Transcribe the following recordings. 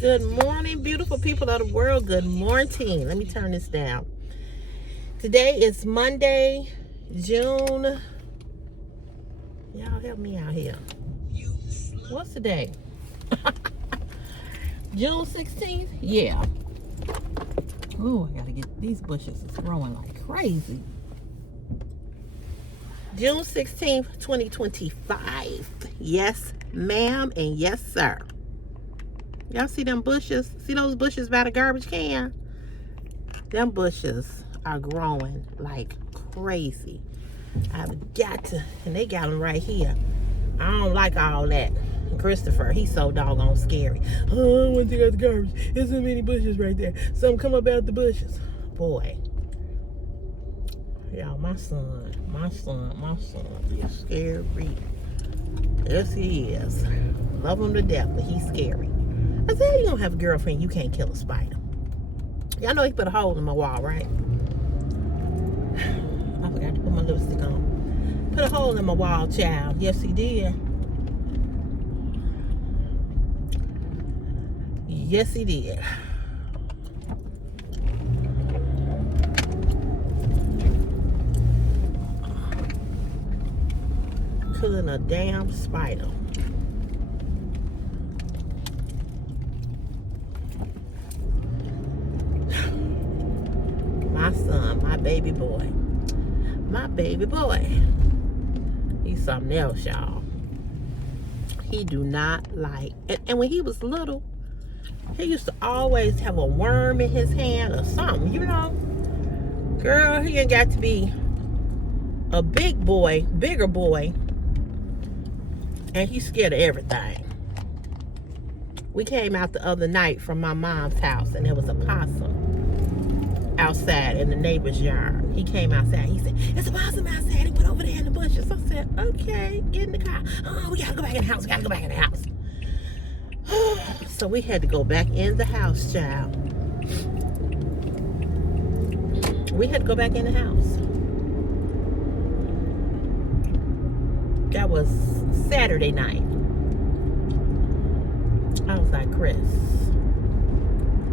Good morning, beautiful people of the world. Good morning. Let me turn this down. Today is Monday, June. Y'all help me out here. What's the day? June 16th? Yeah. Oh, I gotta get these bushes. It's growing like crazy. June 16th, 2025. Yes, ma'am, and yes, sir. Y'all see them bushes? See those bushes by the garbage can? Them bushes are growing like crazy. I've got to, and they got them right here. I don't like all that. Christopher, he's so doggone scary. Oh, I want to take out the garbage. There's so many bushes right there. Some come up out the bushes. Boy. Y'all, my son, he's scary. Yes, he is. Love him to death, but he's scary. I said, you don't have a girlfriend, you can't kill a spider. Y'all know he put a hole in my wall, right? I forgot to put my lipstick on. Put a hole in my wall, child. Yes, he did. Yes, he did. Killing a damn spider. My son, my baby boy. My baby boy. He's something else, y'all. He do not like, and when he was little, he used to always have a worm in his hand or something, you know. Girl, he ain't got to be a big boy, bigger boy, and he's scared of everything. We came out the other night from my mom's house, and there was a possum outside in the neighbor's yard. He came outside. He said, "It's a possum outside." He went over there in the bushes. I said, "Okay, get in the car." "Oh, we gotta go back in the house. We gotta go back in the house." So we had to go back in the house, child. We had to go back in the house. That was Saturday night. I was like, Chris,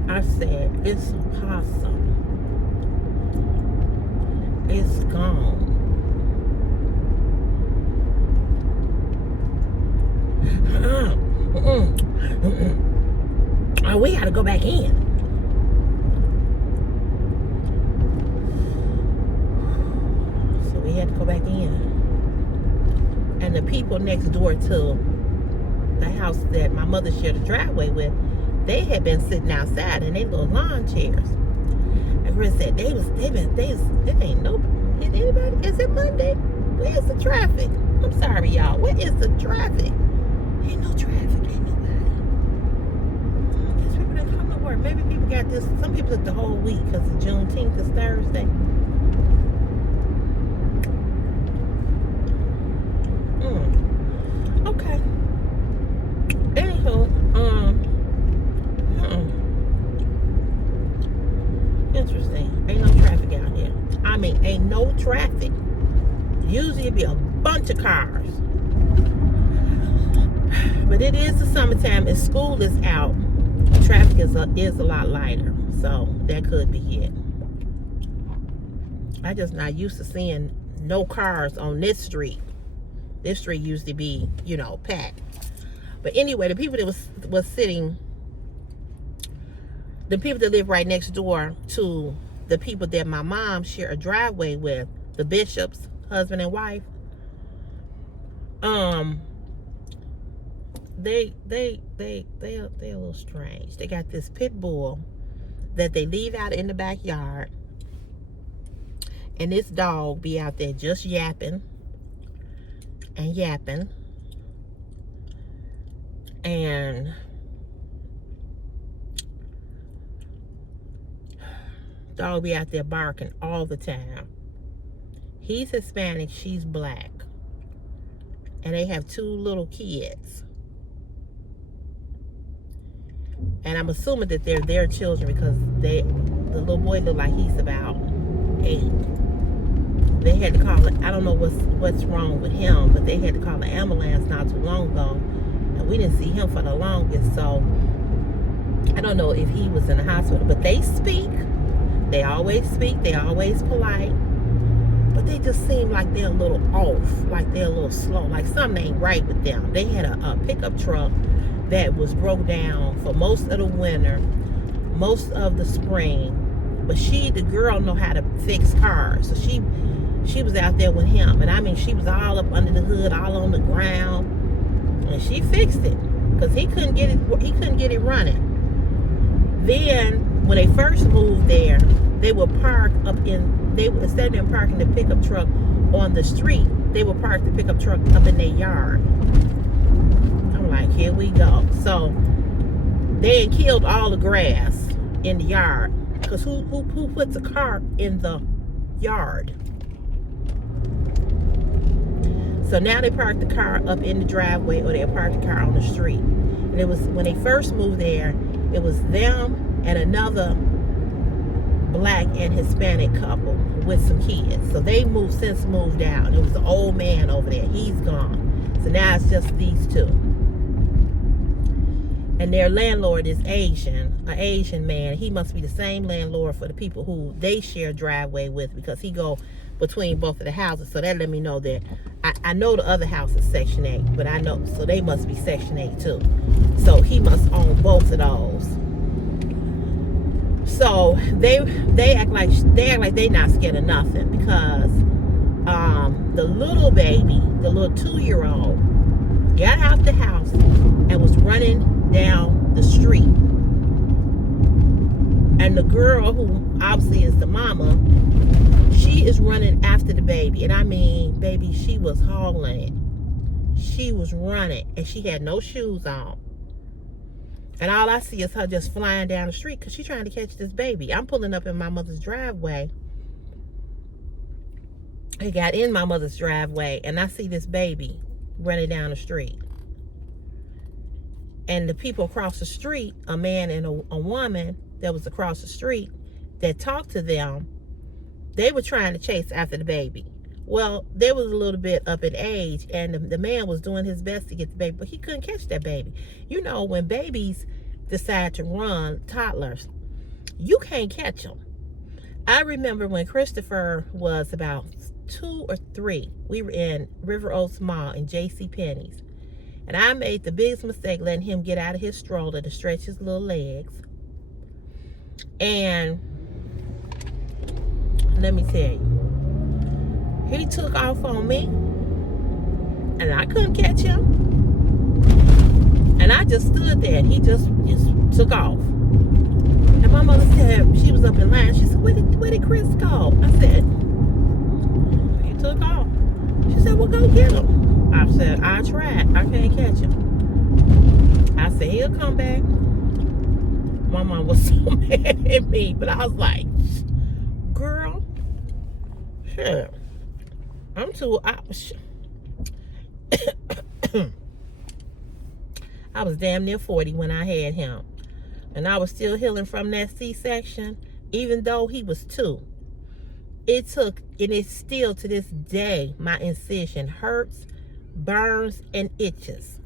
I said, it's a possum. It's gone. Oh, we gotta go back in. So we had to go back in. And the people next door to the house that my mother shared a driveway with, they had been sitting outside in their little lawn chairs. And Chris said, it ain't no, is anybody, is it Monday? Where's the traffic? I'm sorry, y'all. Where is the traffic? Ain't no traffic, ain't nobody. I guess people didn't come to work. Maybe people got this, some people took the whole week because of Juneteenth is Thursday. Okay. Anywho, interesting. Ain't no traffic out here. I mean, ain't no traffic. Usually it'd be a bunch of cars. But it is the summertime and school is out. Traffic is a lot lighter. So that could be it. I just not used to seeing no cars on this street. This street used to be, you know, packed. But anyway, the people that was sitting, the people that live right next door to the people that my mom shared a driveway with, the Bishops, husband and wife, they're a little strange. They got this pit bull that they leave out in the backyard, and this dog be out there just yapping and yapping, and dog be out there barking all the time. He's Hispanic, she's black, and they have 2 little kids, and I'm assuming that they're their children because the little boy look like he's about 8. They had to call it, I don't know what's wrong with him, but they had to call the ambulance not too long ago, and we didn't see him for the longest. So I don't know if he was in the hospital, but they speak. They always speak. They always polite. But they just seem like they're a little off, like they're a little slow, like something ain't right with them. They had a pickup truck that was broke down for most of the winter, most of the spring. But the girl, know how to fix cars. So she was out there with him. And I mean, she was all up under the hood, all on the ground. And she fixed it. Because he couldn't get it running. Then, when they first moved there, they would park instead of them parking the pickup truck on the street, they would park the pickup truck up in their yard. I'm like, here we go. So they had killed all the grass in the yard. Because who puts a car in the yard? So now they park the car up in the driveway, or they park the car on the street. And it was, when they first moved there, it was them and another Black and Hispanic couple with some kids. So they since moved out. It was the old man over there. He's gone. So now it's just these two. And their landlord is Asian, an Asian man. He must be the same landlord for the people who they share driveway with, because he go between both of the houses. So that let me know that I know the other house is Section 8, but I know, so they must be Section 8 too. So he must own both of those. So they act like they not scared of nothing, because the little baby, the little 2-year-old, got out the house and was running down the street. And the girl, who obviously is the mama, she is running after the baby. And I mean, baby, she was hauling it. She was running, and she had no shoes on. And all I see is her just flying down the street, because she's trying to catch this baby. I'm pulling up in my mother's driveway. I got in my mother's driveway, and I see this baby running down the street. And the people across the street, a man and a woman that was across the street that talked to them, they were trying to chase after the baby. Well, they was a little bit up in age, and the man was doing his best to get the baby, but he couldn't catch that baby. You know, when babies decide to run, toddlers, you can't catch them. I remember when Christopher was about 2 or 3, we were in River Oaks Mall in J.C. Penney's. And I made the biggest mistake letting him get out of his stroller to stretch his little legs. And let me tell you, he took off on me, and I couldn't catch him. And I just stood there, and he just took off. And my mother said, she was up in line, she said, where did Chris go? I said, he took off. She said, well, go get him. I said, I tried. I can't catch him. I said, he'll come back. My mom was so mad at me, but I was like, girl, sure. I'm too, I was damn near 40 when I had him. And I was still healing from that C-section, even though he was 2. It took, and it's still to this day, my incision hurts, burns, and itches.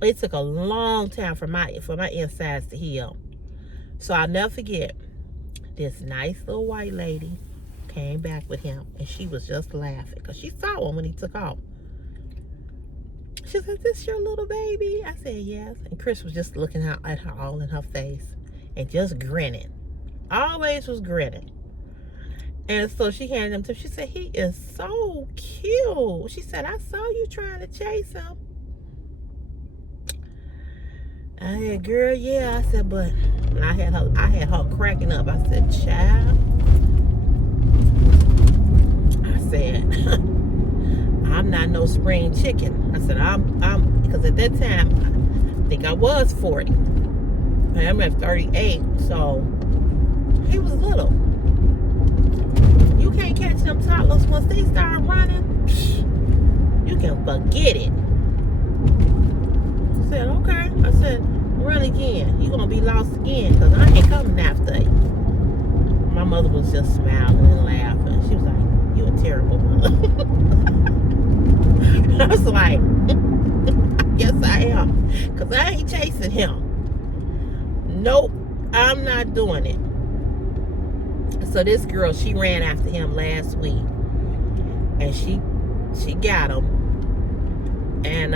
It took a long time for my insides to heal. So I'll never forget, this nice little white lady came back with him, and she was just laughing because she saw him when he took off. She said, is this your little baby? I said, yes. And Chris was just looking at her all in her face and just grinning. Always was grinning. And so she handed him to him. She said, he is so cute. She said, I saw you trying to chase him. I said, girl, yeah. I said, but, and I had her cracking up. I said, child. I said, I'm not no spring chicken. I said, I'm, because at that time, I think I was 40. I'm at 38, so he was little. You can't catch them toddlers once they start running. You can forget it. I said, okay. I said, run again. You're going to be lost again, because I ain't coming after you. My mother was just smiling and laughing. She was like, you a terrible mother. I was like, Yes, I am. Because I ain't chasing him. Nope, I'm not doing it. So this girl, she ran after him last week. And she got him. And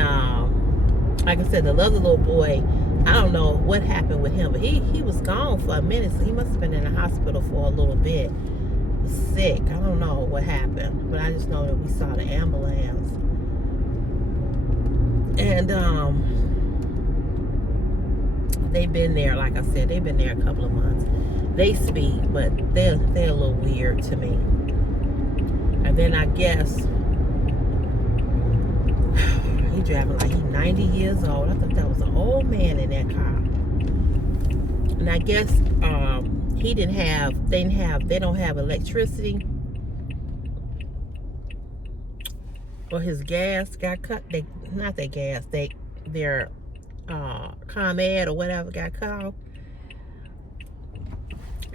like I said, the other little boy, I don't know what happened with him, but he was gone for a minute. So he must have been in the hospital for a little bit. He was sick. I don't know what happened, but I just know that we saw the ambulance. And they've been there, like I said, they've been there a couple of months. They speak, but they're a little weird to me. And then I guess he driving like he's 90 years old. I thought that was an old man in that car. And I guess they don't have electricity, or his gas got cut. Their ComEd or whatever got cut off.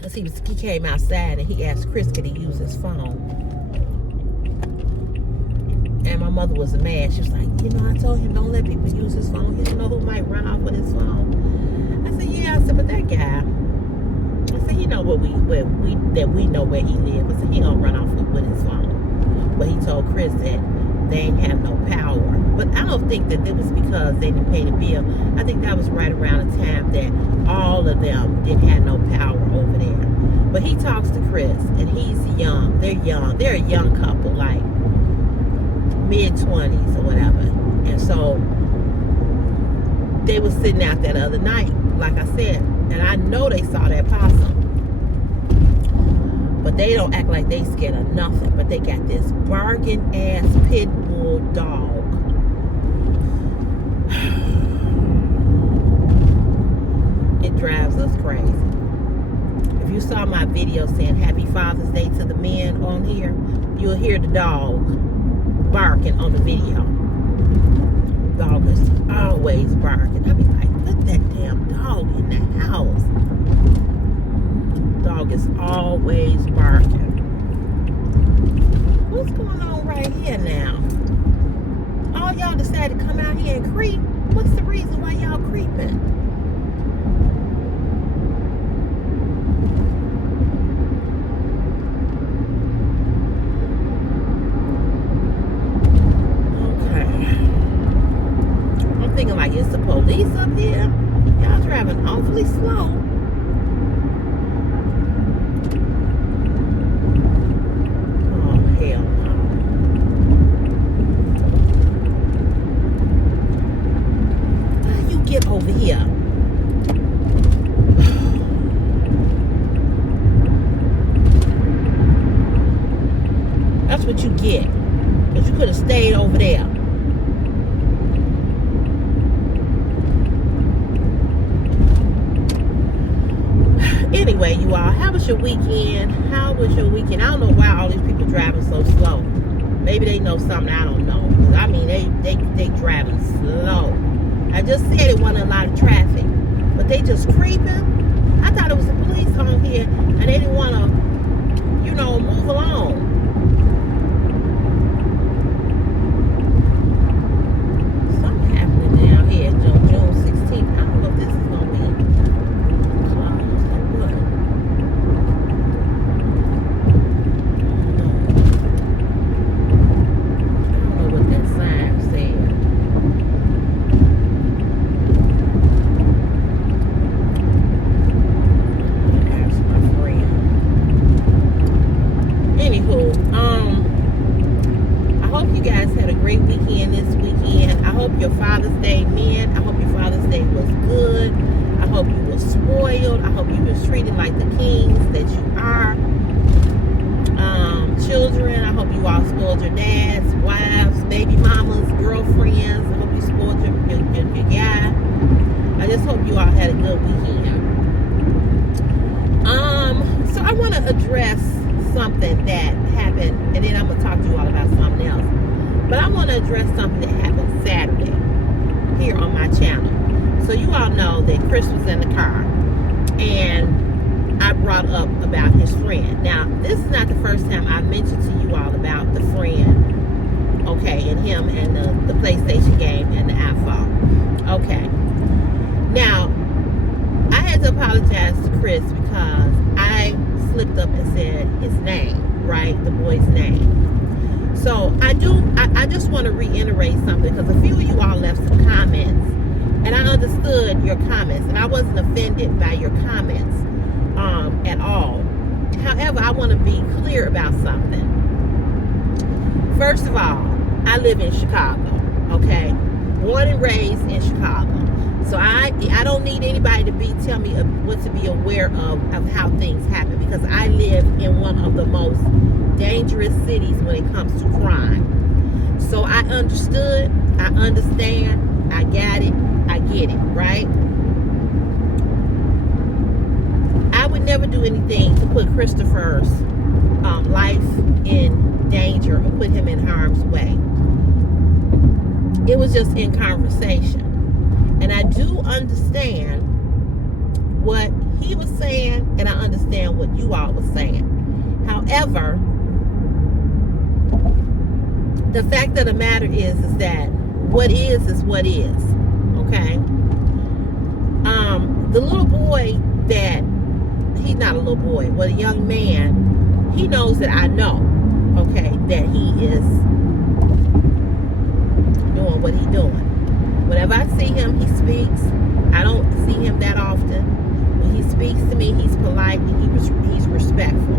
Cause he came outside and he asked Chris could he use his phone. And my mother was mad. She was like, I told him don't let people use his phone. He don't know who might run off with his phone. I said, yeah. I said, but that guy, I said, he know we know where he lives. I said, he don't run off with his phone. But he told Chris that they ain't have no power. But I don't think that it was because they didn't pay the bill. I think that was right around the time that all of them didn't have no power over there. But he talks to Chris, and he's young. They're young. They're a young couple, like mid-20s or whatever. And so they was sitting out there the other night, like I said, and I know they saw that possum. But they don't act like they scared of nothing. But they got this barking ass pit bull dog. It drives us crazy. If you saw my video saying Happy Father's Day to the men on here, you'll hear the dog barking on the video. Dog is always barking. I be like, put that damn dog in the house. Dog is always barking. What's going on right here now? All y'all decided to come out here and creep. What's the reason why y'all creeping? Thinking like it's the police up here. Y'all driving awfully slow. Oh hell no. How you get over here? That's what you get. But you could have stayed over there. Anyway, you all, how was your weekend? How was your weekend? I don't know why all these people driving so slow. Maybe they know something I don't know. I mean, they driving slow. I just said it wasn't a lot of traffic, but they just creeping. I thought it was the police on here, and they didn't want to, move along. Something happening down here, June 16th. I don't know if this is going to be closed. Your Father's Day, men. I hope your Father's Day was good. I hope you were spoiled. I hope you were treated like the kings that you are. Children, I hope you all spoiled your dads, wives, baby mamas, girlfriends. I hope you spoiled your guy. I just hope you all had a good weekend. So I want to address something that happened, and then I'm going to talk to you all about something else. But I want to address something that happened Saturday here on my channel. So you all know that Chris was in the car, and I brought up about his friend. Now, this is not the first time I mentioned to you all about the friend Okay, and him and the PlayStation game and the iPhone. Okay. Now, I had to apologize to Chris because I slipped up and said his name, right? The boy's name. So I just want to reiterate something because a few of you all left some comments, and I understood your comments, and I wasn't offended by your comments at all. However, I want to be clear about something. First of all, I live in Chicago, okay? Born and raised in Chicago. So I don't need anybody to tell me what to be aware of how things happen, because I live in one of the most dangerous cities when it comes to crime. So I understood, I understand, I got it, I get it, right? I would never do anything to put Christopher's life in danger or put him in harm's way. It was just in conversation. And I do understand what he was saying, and I understand what you all were saying. However, the fact of the matter is that what is what is. Okay? The little boy that, he's not a little boy, well, a young man, he knows that I know, okay, that he is doing what he's doing. Whenever I see him, he speaks. I don't see him that often. When he speaks to me, he's polite and he's respectful.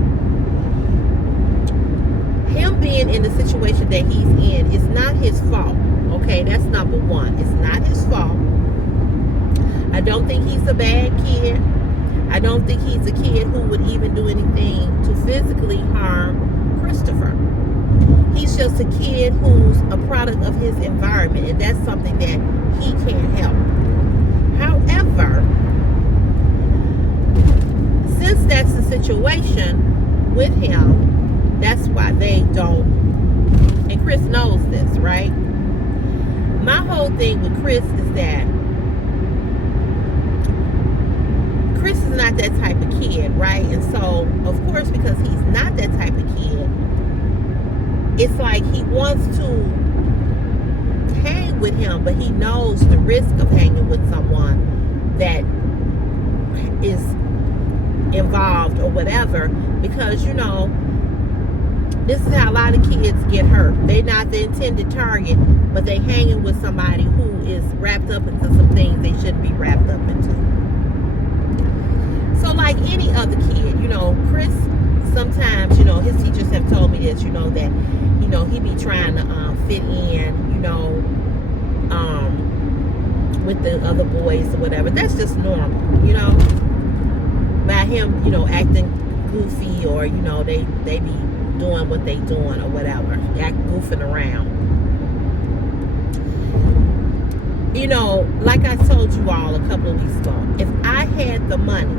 Him being in the situation that he's in is not his fault. Okay, that's number one. It's not his fault. I don't think he's a bad kid. I don't think he's a kid who would even do anything to physically harm Christopher. He's just a kid who's a product of his environment, and that's something that he can't help. However, since that's the situation with him, that's why they don't, and Chris knows this, right? My whole thing with Chris is that Chris is not that type of kid, right? And so, of course, because he's not that type of kid, it's like he wants to hang with him, but he knows the risk of hanging with someone that is involved or whatever, because, you know, this is how a lot of kids get hurt. They're not the intended target, but they hanging with somebody who is wrapped up into some things they shouldn't be wrapped up into. So like any other kid, you know, Chris, sometimes, you know, his teachers have told me this, you know, that, you know, he be trying to fit in, you know, with the other boys or whatever. That's just normal, you know, by him, you know, acting goofy, or, you know, they be doing what they doing or whatever, goofing around. You know, like I told you all a couple of weeks ago, if I had the money,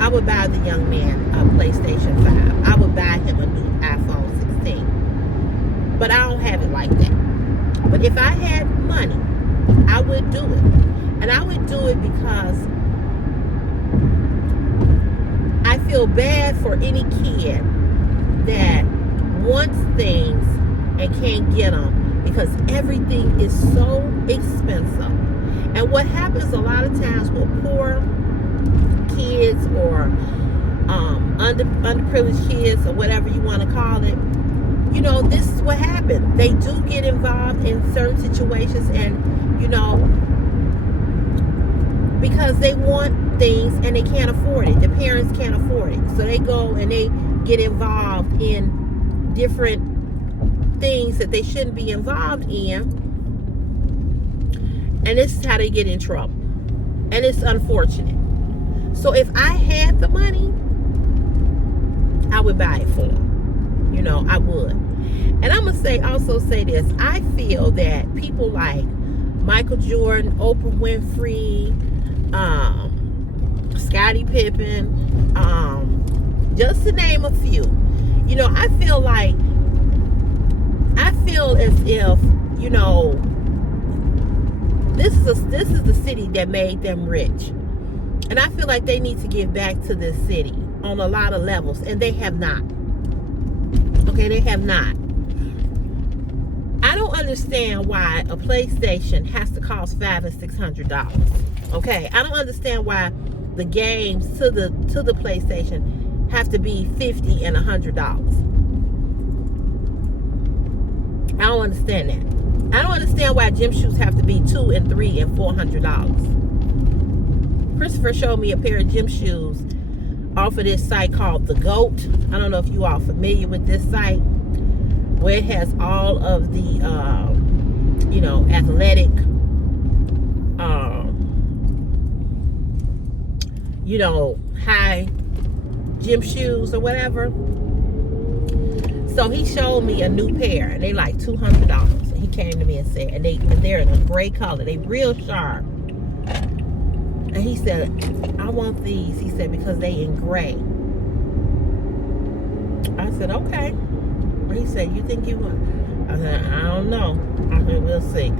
I would buy the young man a PlayStation 5. I would buy him a new iPhone 16. But I don't have it like that. But if I had money, I would do it. And I would do it because I feel bad for any kid that wants things and can't get them, because everything is so expensive. And what happens a lot of times with poor kids or underprivileged kids, or whatever you want to call it, you know, this is what happens. They do get involved in certain situations, and, you know, because they want things and they can't afford it. The parents can't afford it. So they go and they get involved in different things that they shouldn't be involved in. And this is how they get in trouble. And it's unfortunate. So if I had the money, I would buy it for them. You know, I would. And I'm going to also say this. I feel that people like Michael Jordan, Oprah Winfrey, Scottie Pippen, just to name a few, you know, I feel as if, you know, this is the city that made them rich. And I feel like they need to give back to this city on a lot of levels. And they have not. Okay, they have not. I don't don't understand why a PlayStation has to cost $500 and $600. Okay, I don't understand why the games to the PlayStation have to be $50 and $100. I don't understand that. I don't understand why gym shoes have to be $200 and $300 and $400. Christopher showed me a pair of gym shoes off of this site called The GOAT. I don't know if you all familiar with this site, where it has all of the, athletic, high gym shoes or whatever. So he showed me a new pair, and they like $200. And he came to me and said, and they're in a gray color. They real sharp. And he said, I want these. He said, because they in gray. I said, okay. He said, you think you want? I said, I don't know. I said, we'll see.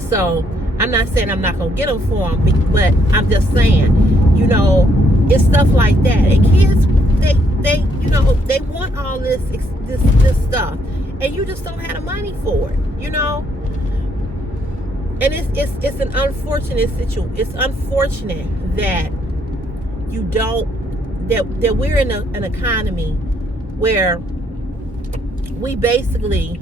So I'm not saying I'm not gonna get them for him, but I'm just saying, it's stuff like that. And kids, they want all this stuff, and you just don't have the money for it, And it's an unfortunate situation. It's unfortunate that you don't. That we're in an economy where we basically,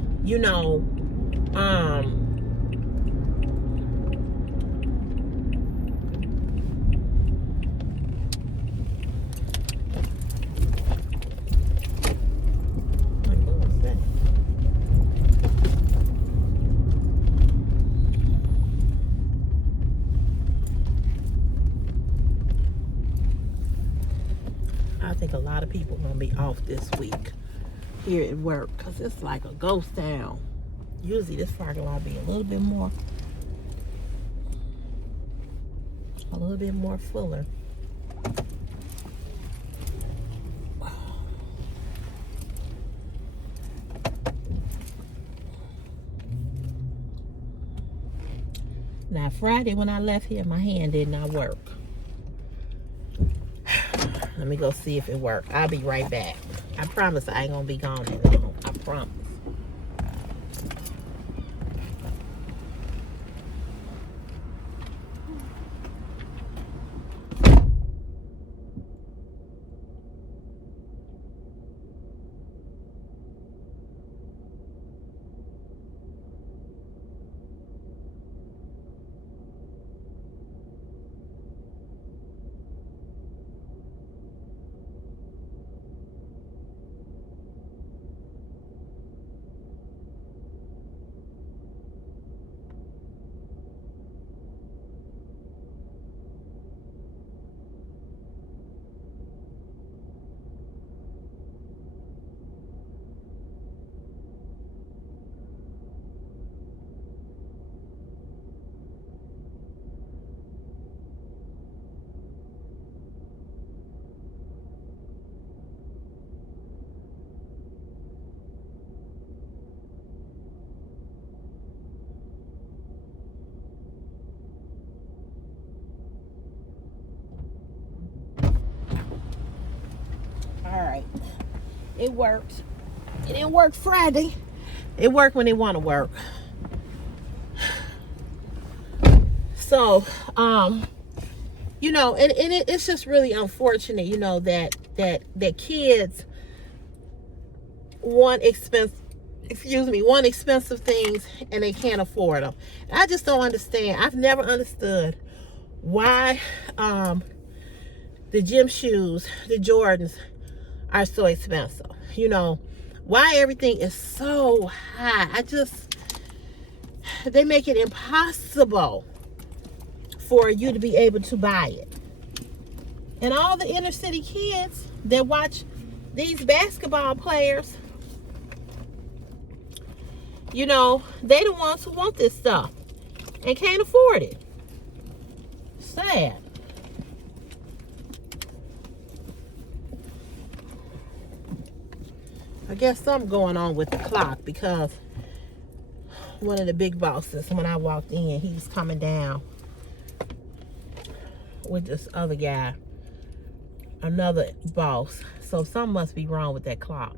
I think a lot of people are going to be off this week here at work because it's like a ghost town. Usually this parking lot be a little bit more fuller. Now Friday when I left here, my hand did not work. Let me go see if it worked. I'll be right back. I promise I ain't gonna be gone that long. I promise. Alright. It worked. It didn't work Friday. It worked when they want to work. So, it's just really unfortunate, that kids want expensive things and they can't afford them. I just don't understand. I've never understood why the gym shoes, the Jordans, are so expensive. Why everything is so high. They make it impossible for you to be able to buy it. And all the inner city kids that watch these basketball players, they the ones who want this stuff and can't afford it. Sad. I guess something going on with the clock, because one of the big bosses, when I walked in, he's coming down with this other guy, another boss. So something must be wrong with that clock.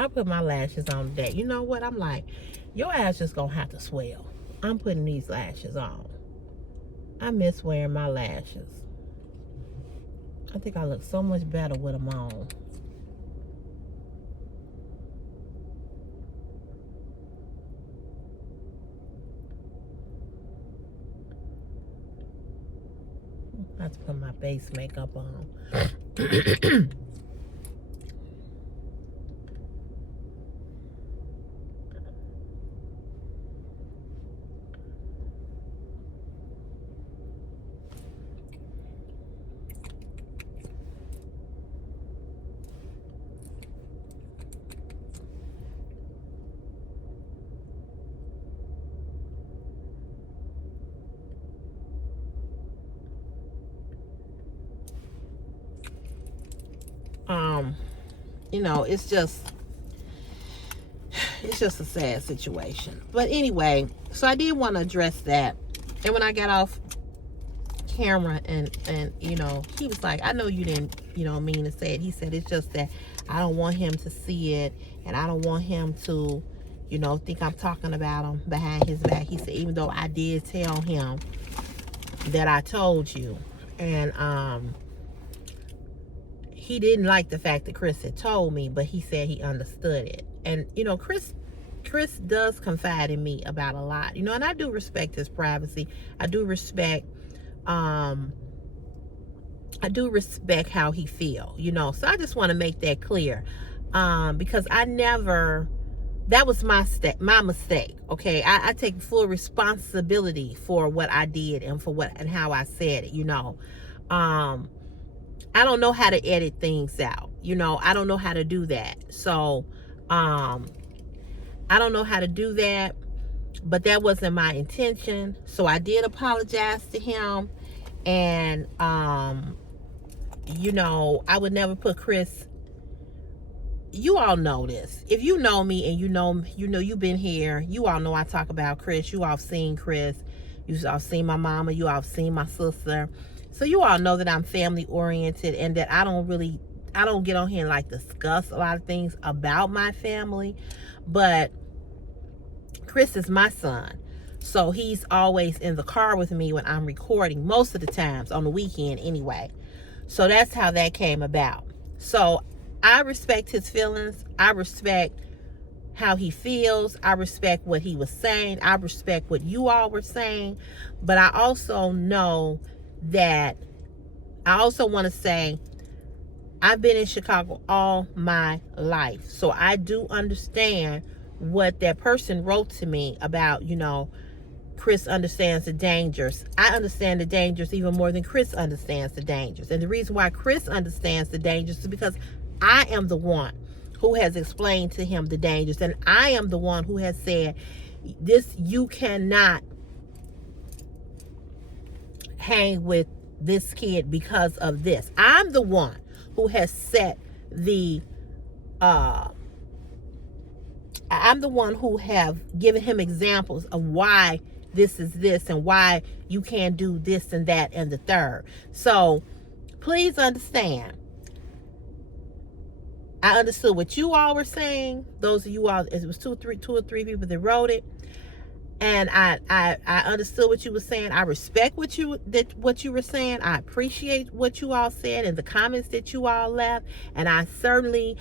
I put my lashes on today. You know what? I'm like, your ass just gonna have to swell. I'm putting these lashes on. I miss wearing my lashes. I think I look so much better with them on. I have to put my base makeup on. You know, it's just a sad situation. But anyway, so I did want to address that. And when I got off camera and you know, he was like, I know you didn't, you know, mean to say it. He said, it's just that I don't want him to see it, and I don't want him to, you know, think I'm talking about him behind his back. He said, even though I did tell him that I told you. And he didn't like the fact that Chris had told me, but he said he understood it. And, you know, Chris does confide in me about a lot, you know, and I do respect his privacy. I do respect how he feel, you know. So I just want to make that clear, because that was my mistake. Okay, I take full responsibility for what I did and for what and how I said it, you know. I don't know how to edit things out, you know. I don't know how to do that. So I don't know how to do that, but that wasn't my intention. So I did apologize to him. And you know, I would never put Chris. You all know this. If you know me and you know you've been here, you all know I talk about Chris. You all have seen Chris. You all have seen my mama. You all have seen my sister. So you all know that I'm family oriented, and that I don't get on here and like discuss a lot of things about my family. But Chris is my son. So he's always in the car with me when I'm recording, most of the times on the weekend anyway. So that's how that came about. So I respect his feelings. I respect how he feels. I respect what he was saying. I respect what you all were saying. But I also know that I also want to say I've been in Chicago all my life. So I do understand what that person wrote to me about, you know, Chris understands the dangers. I understand the dangers even more than Chris understands the dangers. And the reason why Chris understands the dangers is because I am the one who has explained to him the dangers. And I am the one who has said, this, you cannot hang with this kid because of this. I'm the one who has set the I'm the one who have given him examples of why this is this and why you can't do this and that and the third. So please understand, I understood what you all were saying. Those of you all, it was two or three people that wrote it. And I understood what you were saying. I respect what you were saying. I appreciate what you all said and the comments that you all left. And I certainly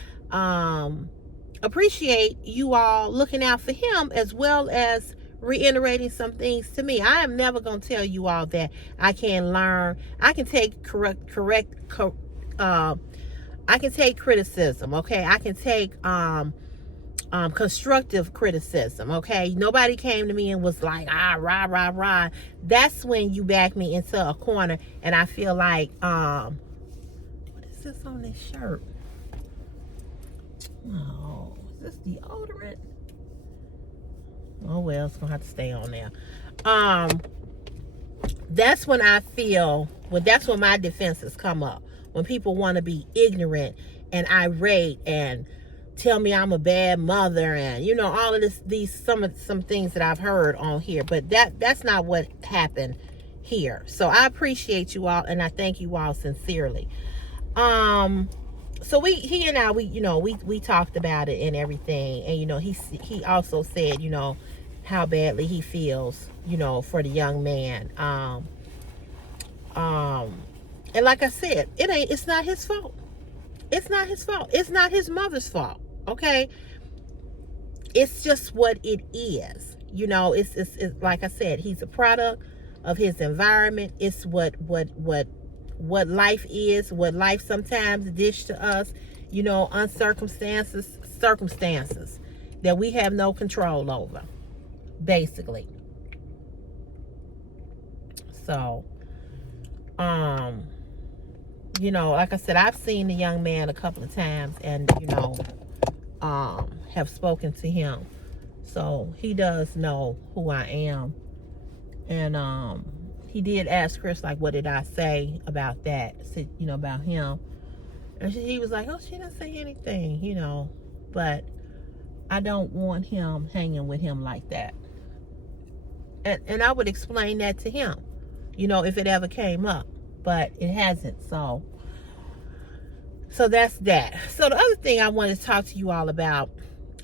appreciate you all looking out for him, as well as reiterating some things to me. I am never going to tell you all that I can learn. I can take I can take criticism, okay? I can take constructive criticism, okay? Nobody came to me and was like, rah. That's when you back me into a corner, and I feel like, what is this on this shirt? Oh, is this deodorant? Oh well, it's gonna have to stay on there. That's when I feel, well, that's when my defenses come up. When people want to be ignorant and irate and tell me I'm a bad mother, and you know, all of some things that I've heard on here. But that's not what happened here. So I appreciate you all, and I thank you all sincerely. so he and I, we talked about it and everything. And, he also said, how badly he feels, for the young man. And like I said, it's not his fault. It's not his fault. It's not his mother's fault. Okay. It's just what it is. It's like I said, he's a product of his environment. It's what life is, what life sometimes dish to us, circumstances that we have no control over, basically. So, like I said, I've seen the young man a couple of times, and have spoken to him, so he does know who I am. And he did ask Chris, like, what did I say about that, about him. And he was like, oh, she didn't say anything, but I don't want him hanging with him like that. And I would explain that to him, if it ever came up, but it hasn't. So that's that. So the other thing I wanted to talk to you all about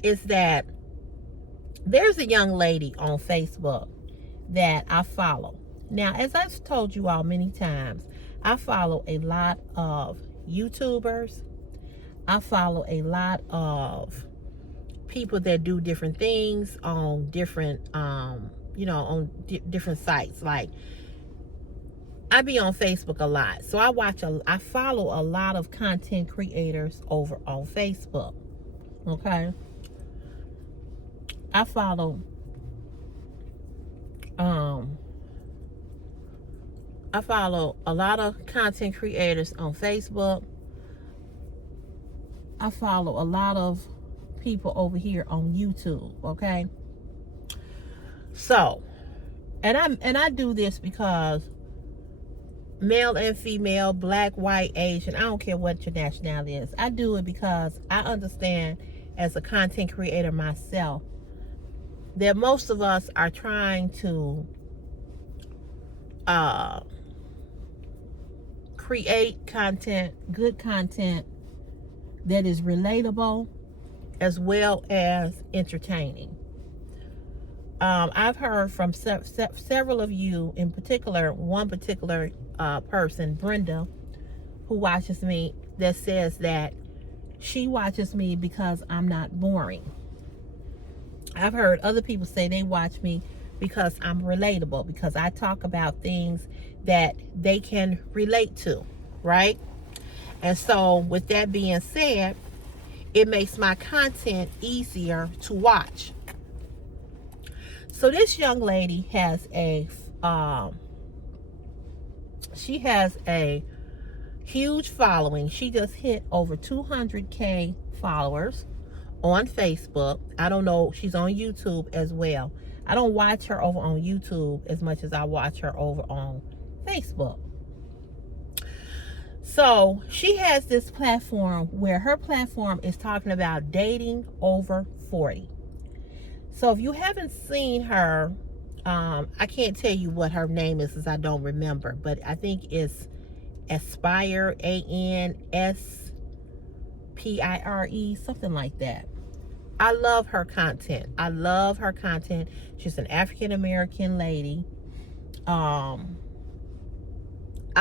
is that there's a young lady on Facebook that I follow. Now, as I've told you all many times, I follow a lot of YouTubers. I follow a lot of people that do different things on different, different sites. Like, I be on Facebook a lot, so I follow a lot of content creators over on Facebook. Okay, I follow a lot of content creators on Facebook. I follow a lot of people over here on YouTube. Okay, so and I do this because male and female, black, white, Asian, I don't care what your nationality is. I do it because I understand, as a content creator myself, that most of us are trying to create content, good content that is relatable as well as entertaining. I've heard from several of you, in particular, one particular person, Brenda, who watches me, that says that she watches me because I'm not boring. I've heard other people say they watch me because I'm relatable, because I talk about things that they can relate to, right? And so with that being said, it makes my content easier to watch. So this young lady has a huge following. She just hit over 200K followers on Facebook. I don't know, she's on YouTube as well. I don't watch her over on YouTube as much as I watch her over on Facebook. So she has this platform where her platform is talking about dating over 40. So if you haven't seen her, I can't tell you what her name is, as I don't remember, but I think it's Aspire, ANSPIRE, something like that. I love her content. She's an African American lady. I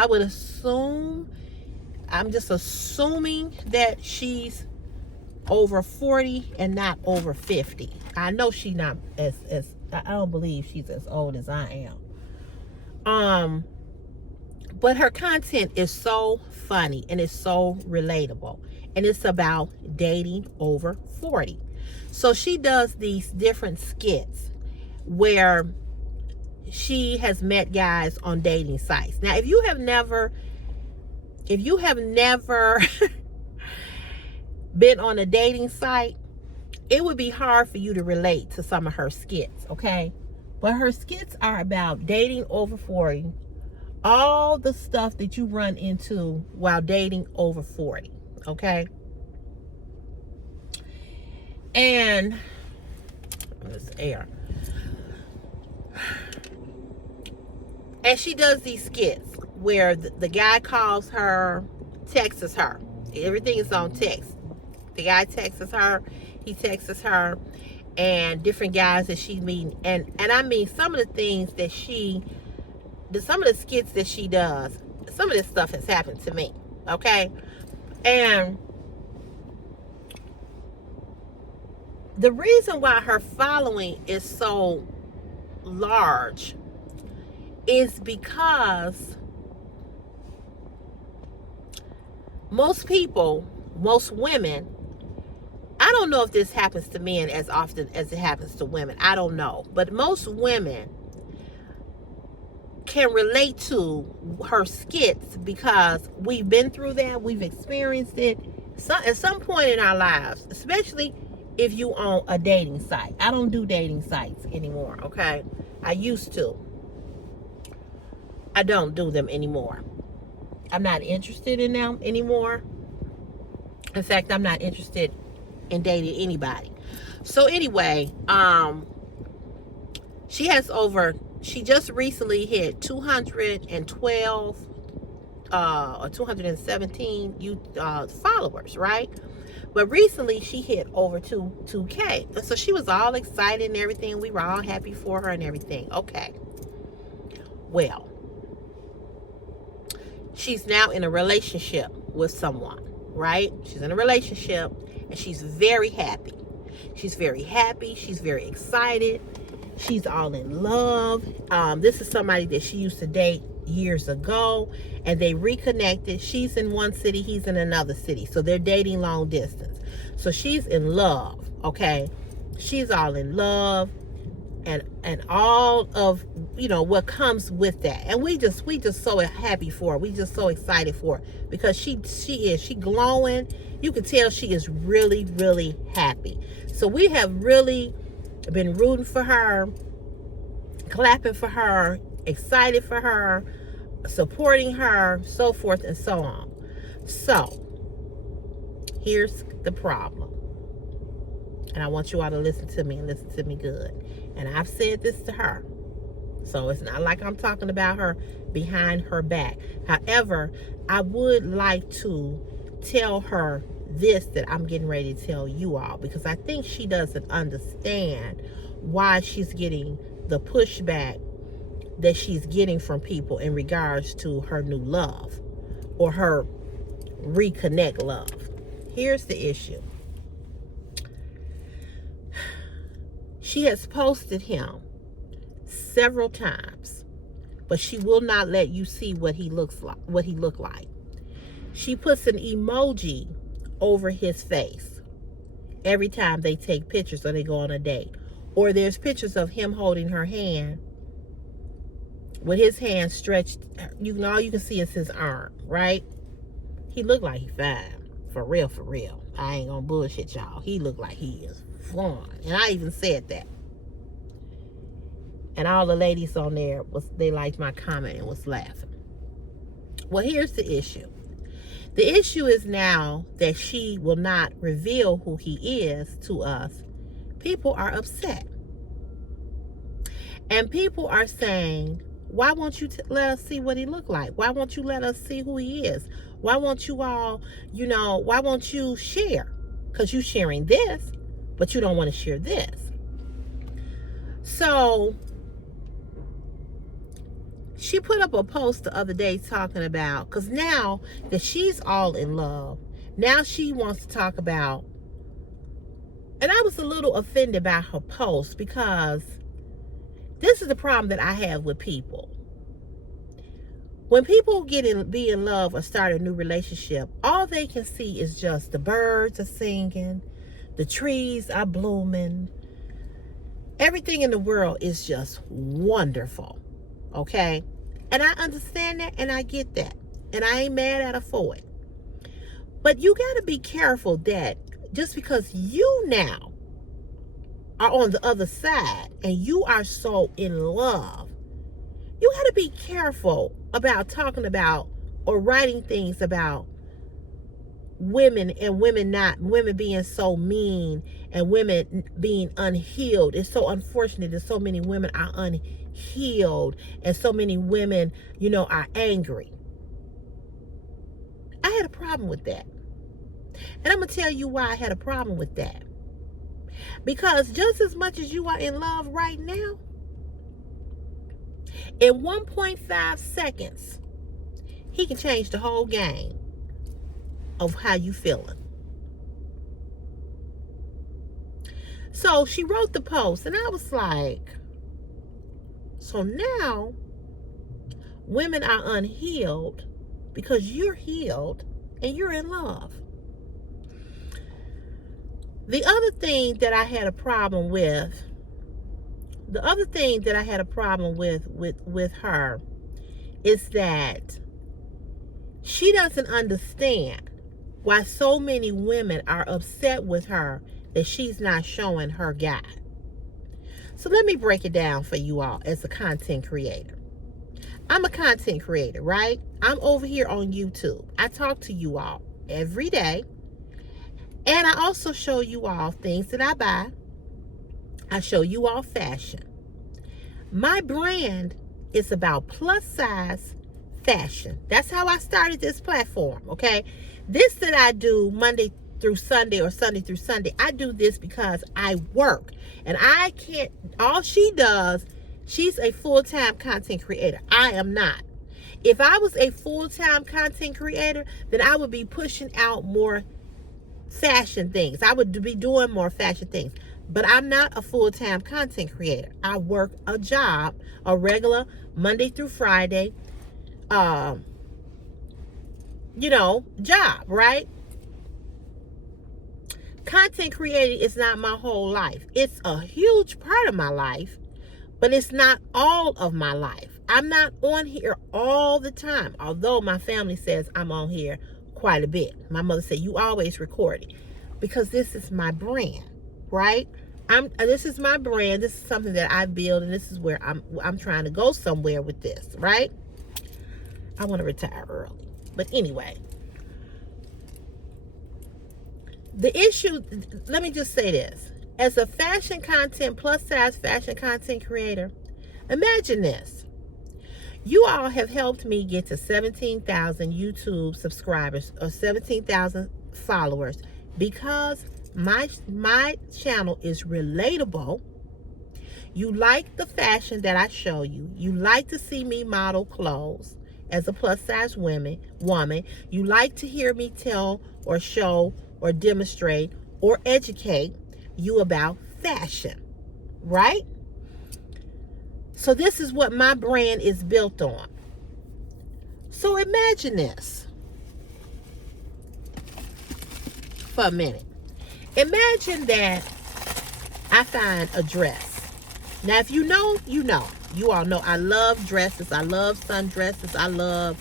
would assume, I'm just assuming that she's over 40 and not over 50. I know she's not as I don't believe she's as old as I am. But her content is so funny and it's so relatable, and it's about dating over 40. So she does these different skits where she has met guys on dating sites. Now, if you have never been on a dating site, it would be hard for you to relate to some of her skits, okay? But her skits are about dating over 40, all the stuff that you run into while dating over 40, okay? And this air. And she does these skits where the guy calls her, texts her, Everything is on text. The guy texts her, he texts her, and different guys that she's meeting. And I mean, some of the things that some of the skits that she does, some of this stuff has happened to me, okay? And the reason why her following is so large is because most people, most women, I don't know if this happens to men as often as it happens to women. I don't know. But most women can relate to her skits because we've been through that. We've experienced it at some point in our lives, especially if you own a dating site. I don't do dating sites anymore, okay? I used to. I don't do them anymore. I'm not interested in them anymore. In fact, I'm not interested in dating anybody. So anyway, she just recently hit 212 or 217 followers, right? But recently she hit over 2K. And so she was all excited and everything. We were all happy for her and everything. Okay. Well, she's now in a relationship with someone, right? She's in a relationship and she's very happy. She's very happy. She's very excited. She's all in love. This is somebody that she used to date years ago, and they reconnected. She's in one city, he's in another city. So they're dating long distance. So she's in love, okay? She's all in love and all of, what comes with that. And we just so happy for her. We just so excited for her because she glowing. You can tell she is really, really happy. So we have really been rooting for her, clapping for her, excited for her, supporting her, so forth and so on. So here's the problem. And I want you all to listen to me and listen to me good. And I've said this to her. So it's not like I'm talking about her behind her back. However, I would like to tell her this that I'm getting ready to tell you all, because I think she doesn't understand why she's getting the pushback that she's getting from people in regards to her new love or her reconnect love. Here's the issue. She has posted him several times, but she will not let you see what he looked like. She puts an emoji over his face every time they take pictures or they go on a date. Or there's pictures of him holding her hand with his hand stretched. All you can see is his arm, right? He looked like he fine. For real, for real. I ain't gonna bullshit y'all. He looked like he is fun. And I even said that. And all the ladies on there, they liked my comment and was laughing. Well, here's the issue. The issue is now that she will not reveal who he is to us. People are upset. And people are saying, why won't you let us see what he looked like? Why won't you let us see who he is? Why won't you all, why won't you share? Because you're sharing this, but you don't want to share this. So she put up a post the other day talking about, because now that she's all in love, now she wants to talk about, and I was a little offended by her post because this is the problem that I have with people. When people be in love or start a new relationship, all they can see is just the birds are singing, the trees are blooming. Everything in the world is just wonderful, okay? And I understand that and I get that. And I ain't mad at her for it. But you got to be careful that just because you now are on the other side and you are so in love, you got to be careful about talking about or writing things about women and women being so mean and women being unhealed. It's so unfortunate that so many women are unhealed and so many women, are angry. I had a problem with that. And I'm going to tell you why I had a problem with that. Because just as much as you are in love right now, in 1.5 seconds, he can change the whole game of how you feeling. So she wrote the post, and I was like, so now women are unhealed because you're healed and you're in love. The other thing that I had a problem with, with her is that she doesn't understand why so many women are upset with her that she's not showing her guy. So let me break it down for you all as a content creator. I'm a content creator, right? I'm over here on YouTube. I talk to you all every day. And I also show you all things that I buy. I show you all fashion. My brand is about plus size fashion. That's how I started this platform, okay? This that I do Monday through Sunday or Sunday through Sunday, I do this because I work. And I can't, all she does, she's a full-time content creator. I am not. If I was a full-time content creator, then I would be pushing out more fashion things. I would be doing more fashion things. But I'm not a full-time content creator. I work a job, a regular Monday through Friday, job, right? Content creating is not my whole life. It's a huge part of my life, but it's not all of my life. I'm not on here all the time, although my family says I'm on here quite a bit. My mother said, you always record it, because this is my brand, right? This is my brand. This is something that I build, and this is where I'm trying to go somewhere with this, right? I want to retire early. But anyway, the issue, let me just say this. As a fashion content, plus size fashion content creator, imagine this. You all have helped me get to 17,000 YouTube subscribers or 17,000 followers because my channel is relatable. You like the fashion that I show you. You like to see me model clothes as a plus size woman. You like to hear me tell or show or demonstrate or educate you about fashion, right? So this is what my brand is built on. So imagine this for a minute. Imagine that I find a dress. Now, if you know, you know. You all know I love dresses. I love sundresses. I love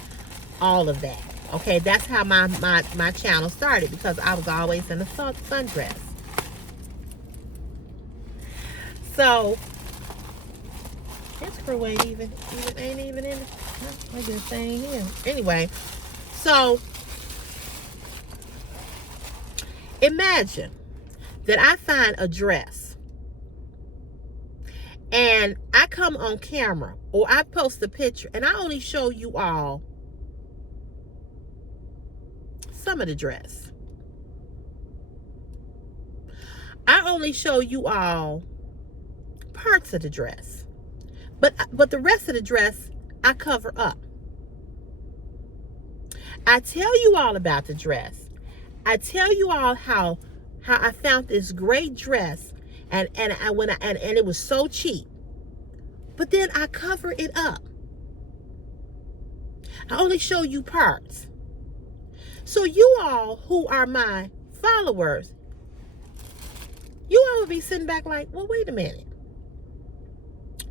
all of that. Okay, that's how my channel started, because I was always in a sundress. So, that screw ain't even in it. I just saying here. Anyway, so imagine that I find a dress and I come on camera or I post a picture and I only show you all some of the dress. I only show you all parts of the dress. But the rest of the dress I cover up. I tell you all about the dress. I tell you all how I found this great dress and it was so cheap. But then I cover it up. I only show you parts. So you all who are my followers, you all will be sitting back like, well, wait a minute.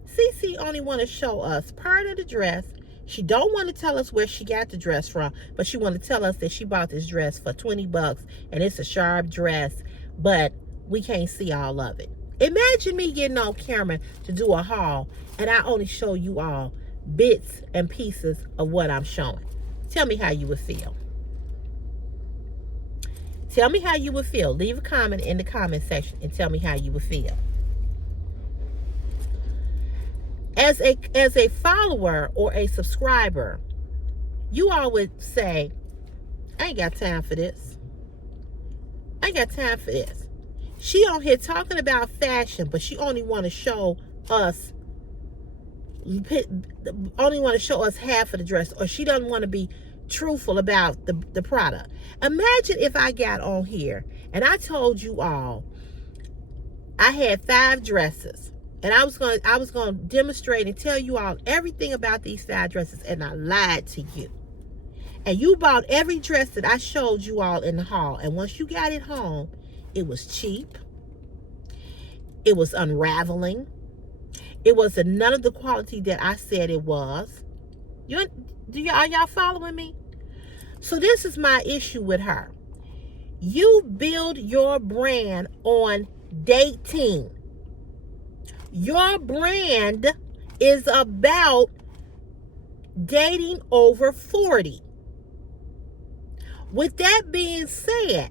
Cece only want to show us part of the dress. She don't want to tell us where she got the dress from, but she want to tell us that she bought this dress for $20 and it's a sharp dress, but we can't see all of it. Imagine me getting on camera to do a haul and I only show you all bits and pieces of what I'm showing. Tell me how you would feel. Tell me how you would feel. Leave a comment in the comment section and tell me how you would feel. As a follower or a subscriber, you all would say, I ain't got time for this. I ain't got time for this. She on here talking about fashion, but she only want to show us half of the dress, or she doesn't want to be truthful about the product. Imagine if I got on here and I told you all I had 5 dresses, and I was going to demonstrate and tell you all everything about these 5 dresses, and I lied to you. And you bought every dress that I showed you all in the haul, and once you got it home, it was cheap. It was unraveling. It wasn't none of the quality that I said it was. Are y'all following me? So this is my issue with her. You build your brand on dating. Your brand is about dating over 40. With that being said,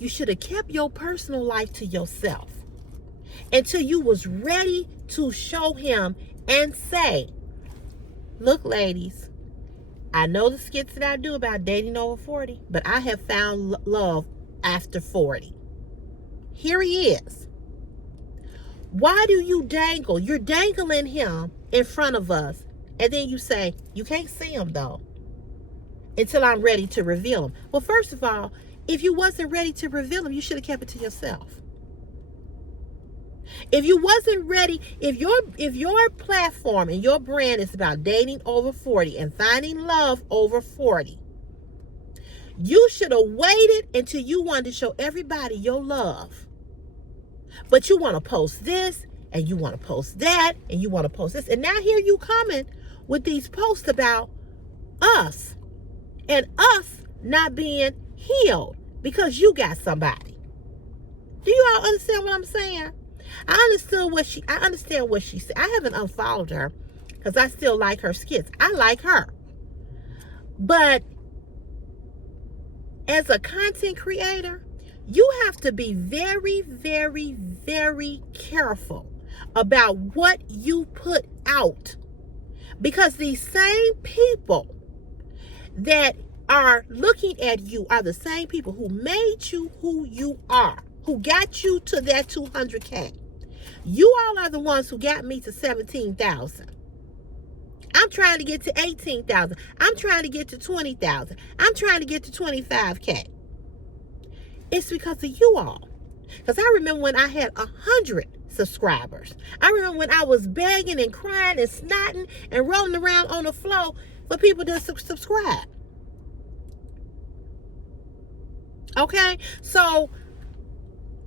you should have kept your personal life to yourself until you was ready to show him and say, look, ladies, I know the skits that I do about dating over 40, but I have found love after 40. Here he is. Why do you dangle? You're dangling him in front of us, and then you say, you can't see him though until I'm ready to reveal him. Well, first of all, if you wasn't ready to reveal him, you should have kept it to yourself. If you wasn't ready, if your platform and your brand is about dating over 40 and finding love over 40, you should have waited until you wanted to show everybody your love. But you want to post this, and you want to post that, and you want to post this. And now here you coming with these posts about us and us not being healed because you got somebody. Do you all understand what I'm saying? I understand what she said. I haven't unfollowed her because I still like her skits. I like her. But as a content creator, you have to be very, very, very careful about what you put out. Because these same people that are looking at you are the same people who made you who you are, who got you to that 200K. You all are the ones who got me to 17,000. I'm trying to get to 18,000. I'm trying to get to 20,000. I'm trying to get to 25K. It's because of you all. Because I remember when I had 100 subscribers. I remember when I was begging and crying and snotting and rolling around on the floor for people to subscribe. Okay? So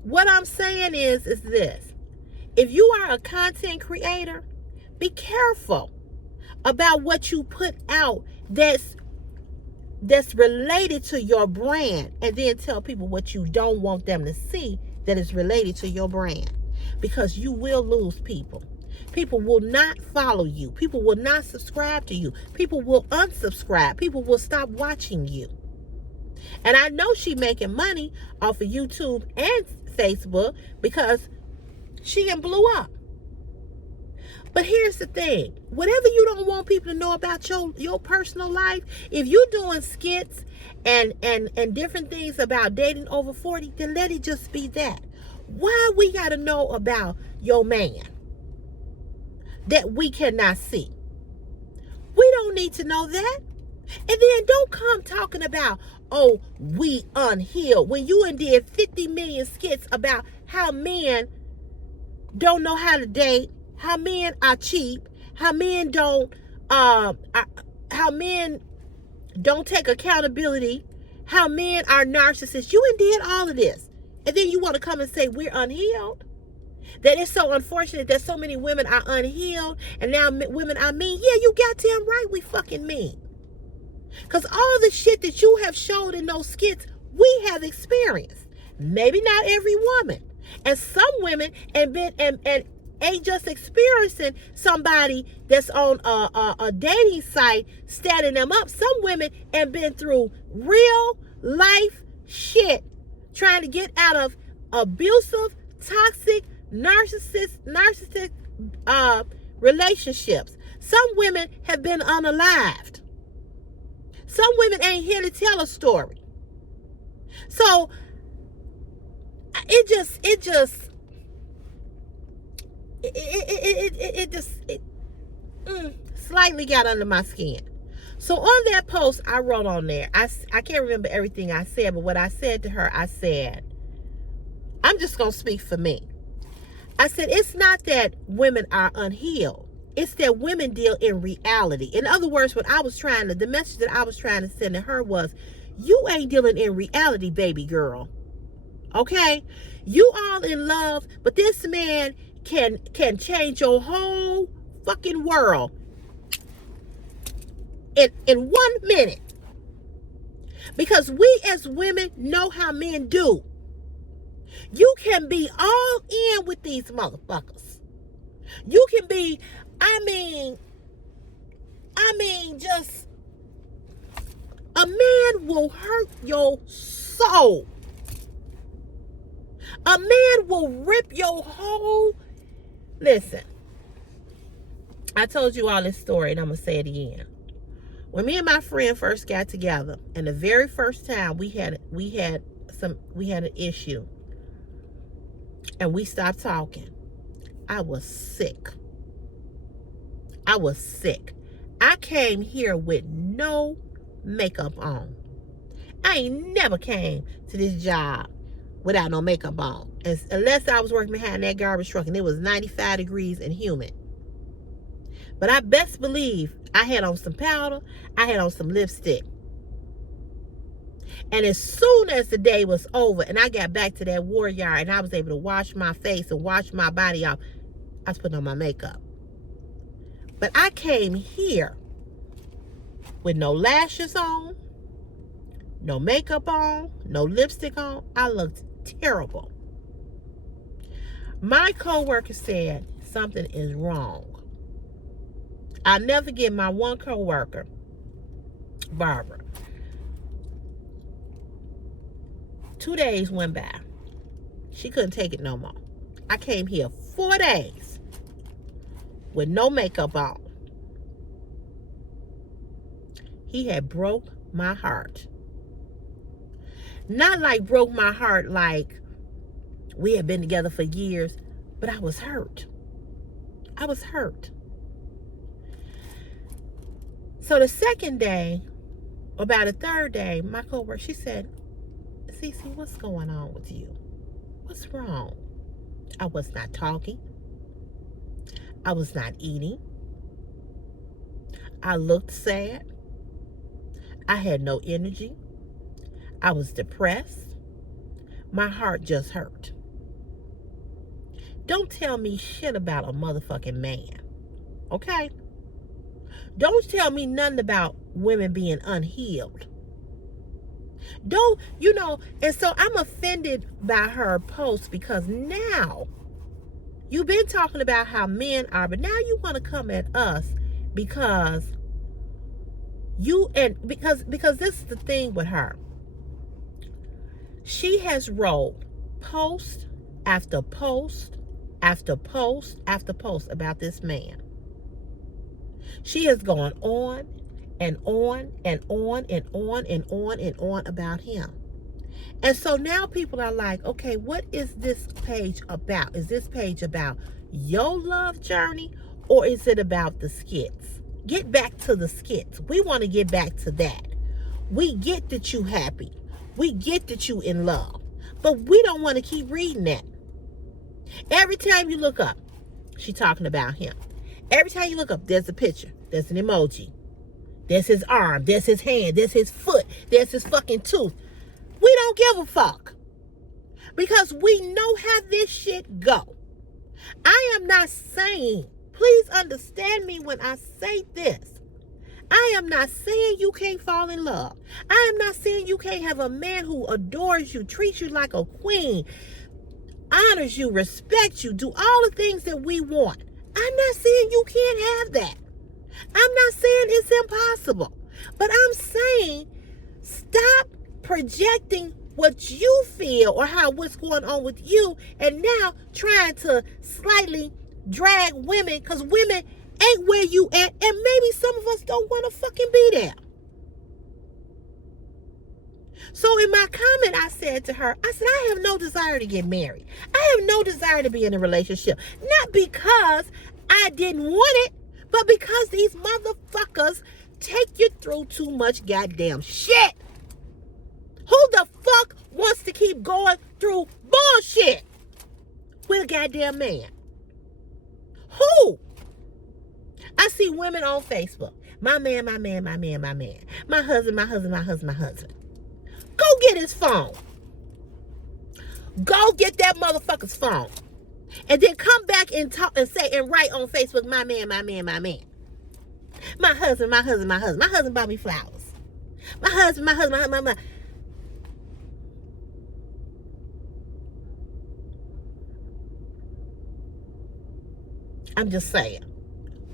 what I'm saying is this. If you are a content creator, be careful about what you put out that's related to your brand, and then tell people what you don't want them to see that is related to your brand, because you will lose people. People will not follow you. People will not subscribe to you. People will unsubscribe. People will stop watching you. And I know she making money off of YouTube and Facebook because she done blew up. But here's the thing. Whatever you don't want people to know about your personal life, if you're doing skits and different things about dating over 40, then let it just be that. Why we got to know about your man that we cannot see? We don't need to know that. And then don't come talking about, oh, we unhealed, when you did 50 million skits about how men don't know how to date, how men are cheap, how men don't take accountability, how men are narcissists. You did all of this. And then you want to come and say we're unhealed? That it's so unfortunate that so many women are unhealed and now women are mean? Yeah, you goddamn right we fucking mean. Because all the shit that you have showed in those skits, we have experienced. Maybe not every woman. And some women and ain't just experiencing somebody that's on a dating site standing them up. Some women have been through real life shit trying to get out of abusive, toxic, narcissistic relationships. Some women have been unalived. Some women ain't here to tell a story. So slightly got under my skin. So on that post, I wrote on there, I can't remember everything I said, but what I said to her, I said, I'm just going to speak for me. I said, it's not that women are unhealed. It's that women deal in reality. In other words, the message that I was trying to send to her was, you ain't dealing in reality, baby girl. Okay? You all in love, but this man can change your whole fucking world in 1 minute. Because we as women know how men do. You can be all in with these motherfuckers. You can be, just, a man will hurt your soul. A man will rip your whole, listen, I told you all this story and I'm going to say it again. When me and my friend first got together, and the very first time we had an issue, and we stopped talking, I was sick. I came here with no makeup on. I ain't never came to this job without no makeup on. Unless I was working behind that garbage truck and it was 95 degrees and humid. But I best believe I had on some powder, I had on some lipstick. And as soon as the day was over and I got back to that war yard and I was able to wash my face and wash my body off, I was putting on my makeup. But I came here with no lashes on, no makeup on, no lipstick on. I looked terrible. My coworker said something is wrong. I'll never forget my one coworker, Barbara. 2 days went by. She couldn't take it no more. I came here 4 days with no makeup on. He had broke my heart. Not like broke my heart like we had been together for years, but I was hurt. I was hurt. So the second day, about the third day, my coworker, she said, Cece, what's going on with you? What's wrong? I was not talking. I was not eating. I looked sad. I had no energy. I was depressed. My heart just hurt. Don't tell me shit about a motherfucking man. Okay? Don't tell me nothing about women being unhealed. Don't, and so I'm offended by her post because now you've been talking about how men are, but now you want to come at us because because this is the thing with her. She has rolled post after post after post after post about this man. She has gone on and on and on and on and on and on about him. And so now people are like, okay, what is this page about? Is this page about your love journey or is it about the skits? Get back to the skits. We want to get back to that. We get that you happy. We get that you in love. But we don't want to keep reading that. Every time you look up, she's talking about him. Every time you look up, there's a picture. There's an emoji. There's his arm. There's his hand. There's his foot. There's his fucking tooth. We don't give a fuck. Because we know how this shit go. I am not saying, please understand me when I say this. I am not saying you can't fall in love. I am not saying you can't have a man who adores you, treats you like a queen, honors you, respects you, do all the things that we want. I'm not saying you can't have that. I'm not saying it's impossible. But I'm saying stop projecting what you feel or what's going on with you and now trying to slightly drag women because women ain't where you at and maybe some of us don't want to fucking be there. So in my comment, I said to her, I said, I have no desire to get married. I have no desire to be in a relationship. Not because I didn't want it, but because these motherfuckers take you through too much goddamn shit. Who the fuck wants to keep going through bullshit with a goddamn man? Who? I see women on Facebook. My man, my man, my man, my man. My husband, my husband, my husband, my husband. Go get his phone. Go get that motherfucker's phone. And then come back and talk and say and write on Facebook, my man, my man, my man. My husband, my husband, my husband. My husband bought me flowers. My husband, my husband, my husband. I'm just saying.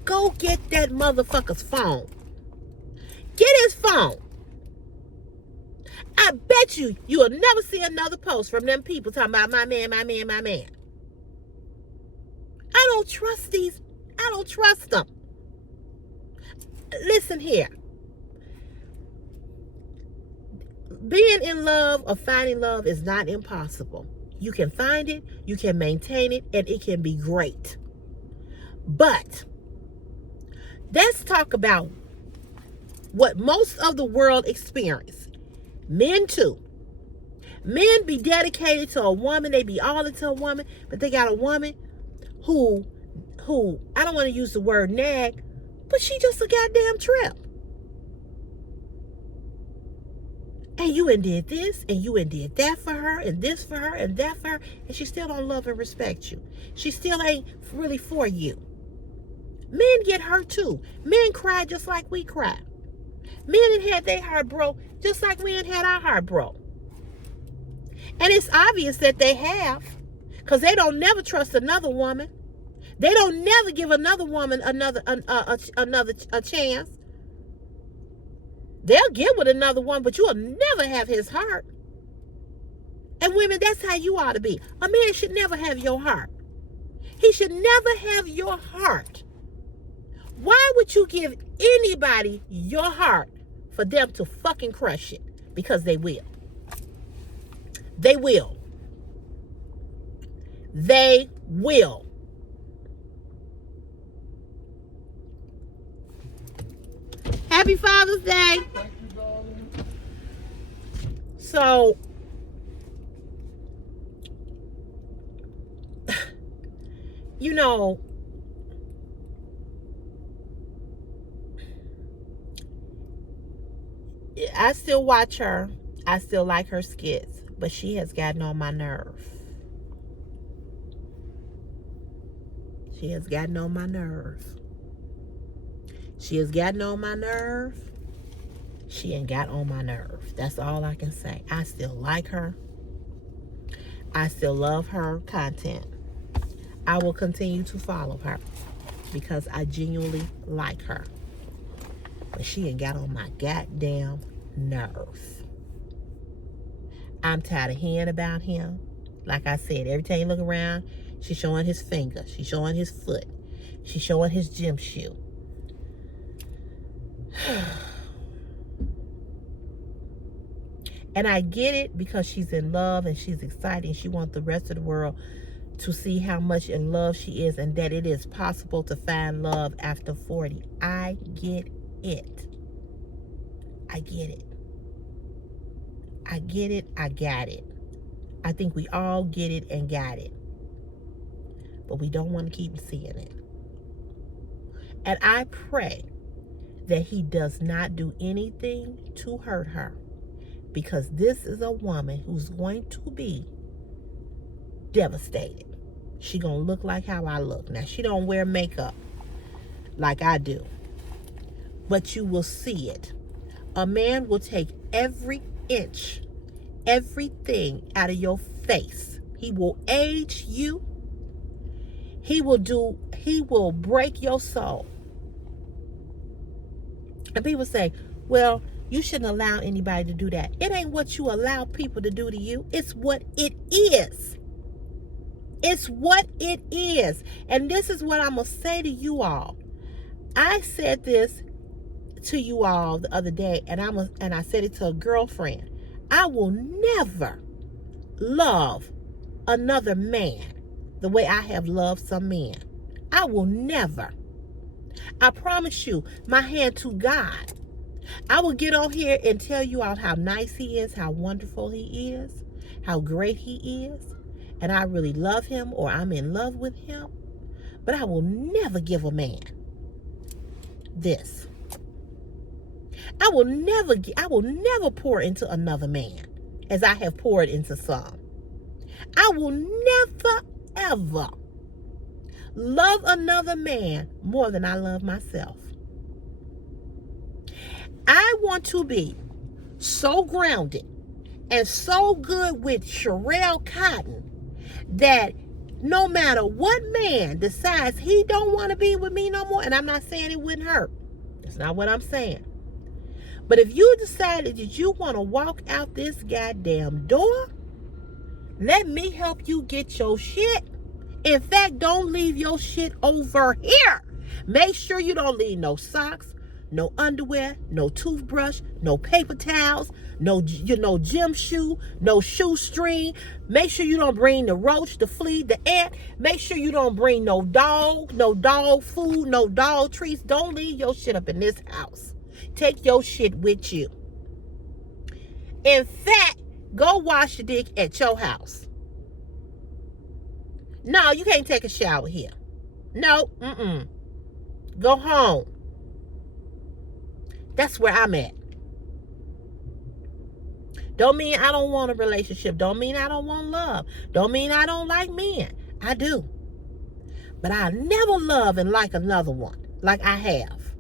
Go get that motherfucker's phone. Get his phone. I bet you will never see another post from them people talking about my man, my man, my man. I don't trust these. I don't trust them. Listen here. Being in love or finding love is not impossible. You can find it, you can maintain it, and it can be great. But let's talk about what most of the world experience. Men too. Men be dedicated to a woman. They be all into a woman. But they got a woman who I don't want to use the word nag, but she just a goddamn trip. And you and did this, and you and did that for her, and this for her, and that for her, and she still don't love and respect you. She still ain't really for you. Men get hurt too. Men cry just like we cry. Men had their heart broke just like we had our heart broke. And it's obvious that they have, because they don't never trust another woman. They don't never give another woman another chance. They'll get with another one, but you'll never have his heart. And women, that's how you ought to be. A man should never have your heart. He should never have your heart. Why would you give anybody your heart for them to fucking crush it? Because they will. They will. They will. Happy Father's Day. Thank you, darling. So, you know, I still watch her. I still like her skits, but she has gotten on my nerve. She has gotten on my nerve. She has gotten on my nerve. She ain't got on my nerve. That's all I can say. I still like her. I still love her content. I will continue to follow her because I genuinely like her. But she ain't got on my goddamn nerve. I'm tired of hearing about him. Like I said, every time you look around, she's showing his finger. She's showing his foot. She's showing his gym shoe. And I get it because she's in love and she's excited and she wants the rest of the world to see how much in love she is and that it is possible to find love after 40. I get it. I get it. I get it. I got it. I think we all get it and got it. But we don't want to keep seeing it. And I pray that he does not do anything to hurt her, because this is a woman who's going to be devastated. She gonna look like how I look. Now, she don't wear makeup like I do, but you will see it. A man will take every inch, everything out of your face. He will age you. He will break your soul. And people say, well, you shouldn't allow anybody to do that. It ain't what you allow people to do to you. It's what it is. It's what it is. And this is what I'm going to say to you all. I said this to you all the other day, and I said it to a girlfriend. I will never love another man the way I have loved some men. I will never. I promise you, my hand to God, I will get on here and tell you all how nice he is, how wonderful he is, how great he is, and I really love him or I'm in love with him. But I will never give a man this. I will never pour into another man as I have poured into some. I will never, ever love another man more than I love myself. I want to be so grounded and so good with Sherelle Cotton that no matter what man decides he don't want to be with me no more, and I'm not saying it wouldn't hurt. That's not what I'm saying. But if you decided that you want to walk out this goddamn door, let me help you get your shit. In fact, don't leave your shit over here. Make sure you don't leave no socks, no underwear, no toothbrush, no paper towels, no gym shoe, no shoestring. Make sure you don't bring the roach, the flea, the ant. Make sure you don't bring no dog food, no dog treats. Don't leave your shit up in this house. Take your shit with you. In fact, go wash your dick at your house. No, you can't take a shower here. No, Go home. That's where I'm at. Don't mean I don't want a relationship. Don't mean I don't want love. Don't mean I don't like men. I do. But I never love and like another one like I have.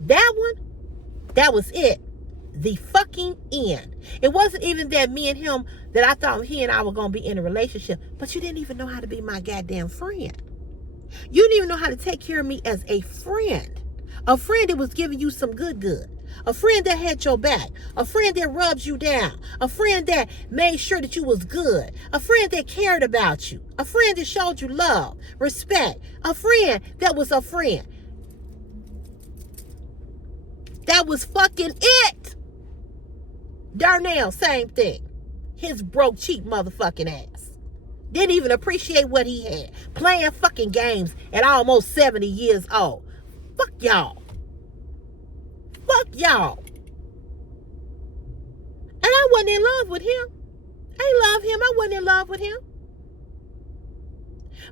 That one, that was it. The fucking end. It wasn't even that me and him, that I thought he and I were going to be in a relationship. But you didn't even know how to be my goddamn friend. You didn't even know how to take care of me as a friend. A friend that was giving you some good. A friend that had your back. A friend that rubs you down. A friend that made sure that you was good. A friend that cared about you. A friend that showed you love, respect. A friend that was a friend. That was fucking it. Darnell, same thing. His broke, cheap motherfucking ass. Didn't even appreciate what he had. Playing fucking games at almost 70 years old. Fuck y'all. Fuck y'all. And I wasn't in love with him. I love him. I wasn't in love with him.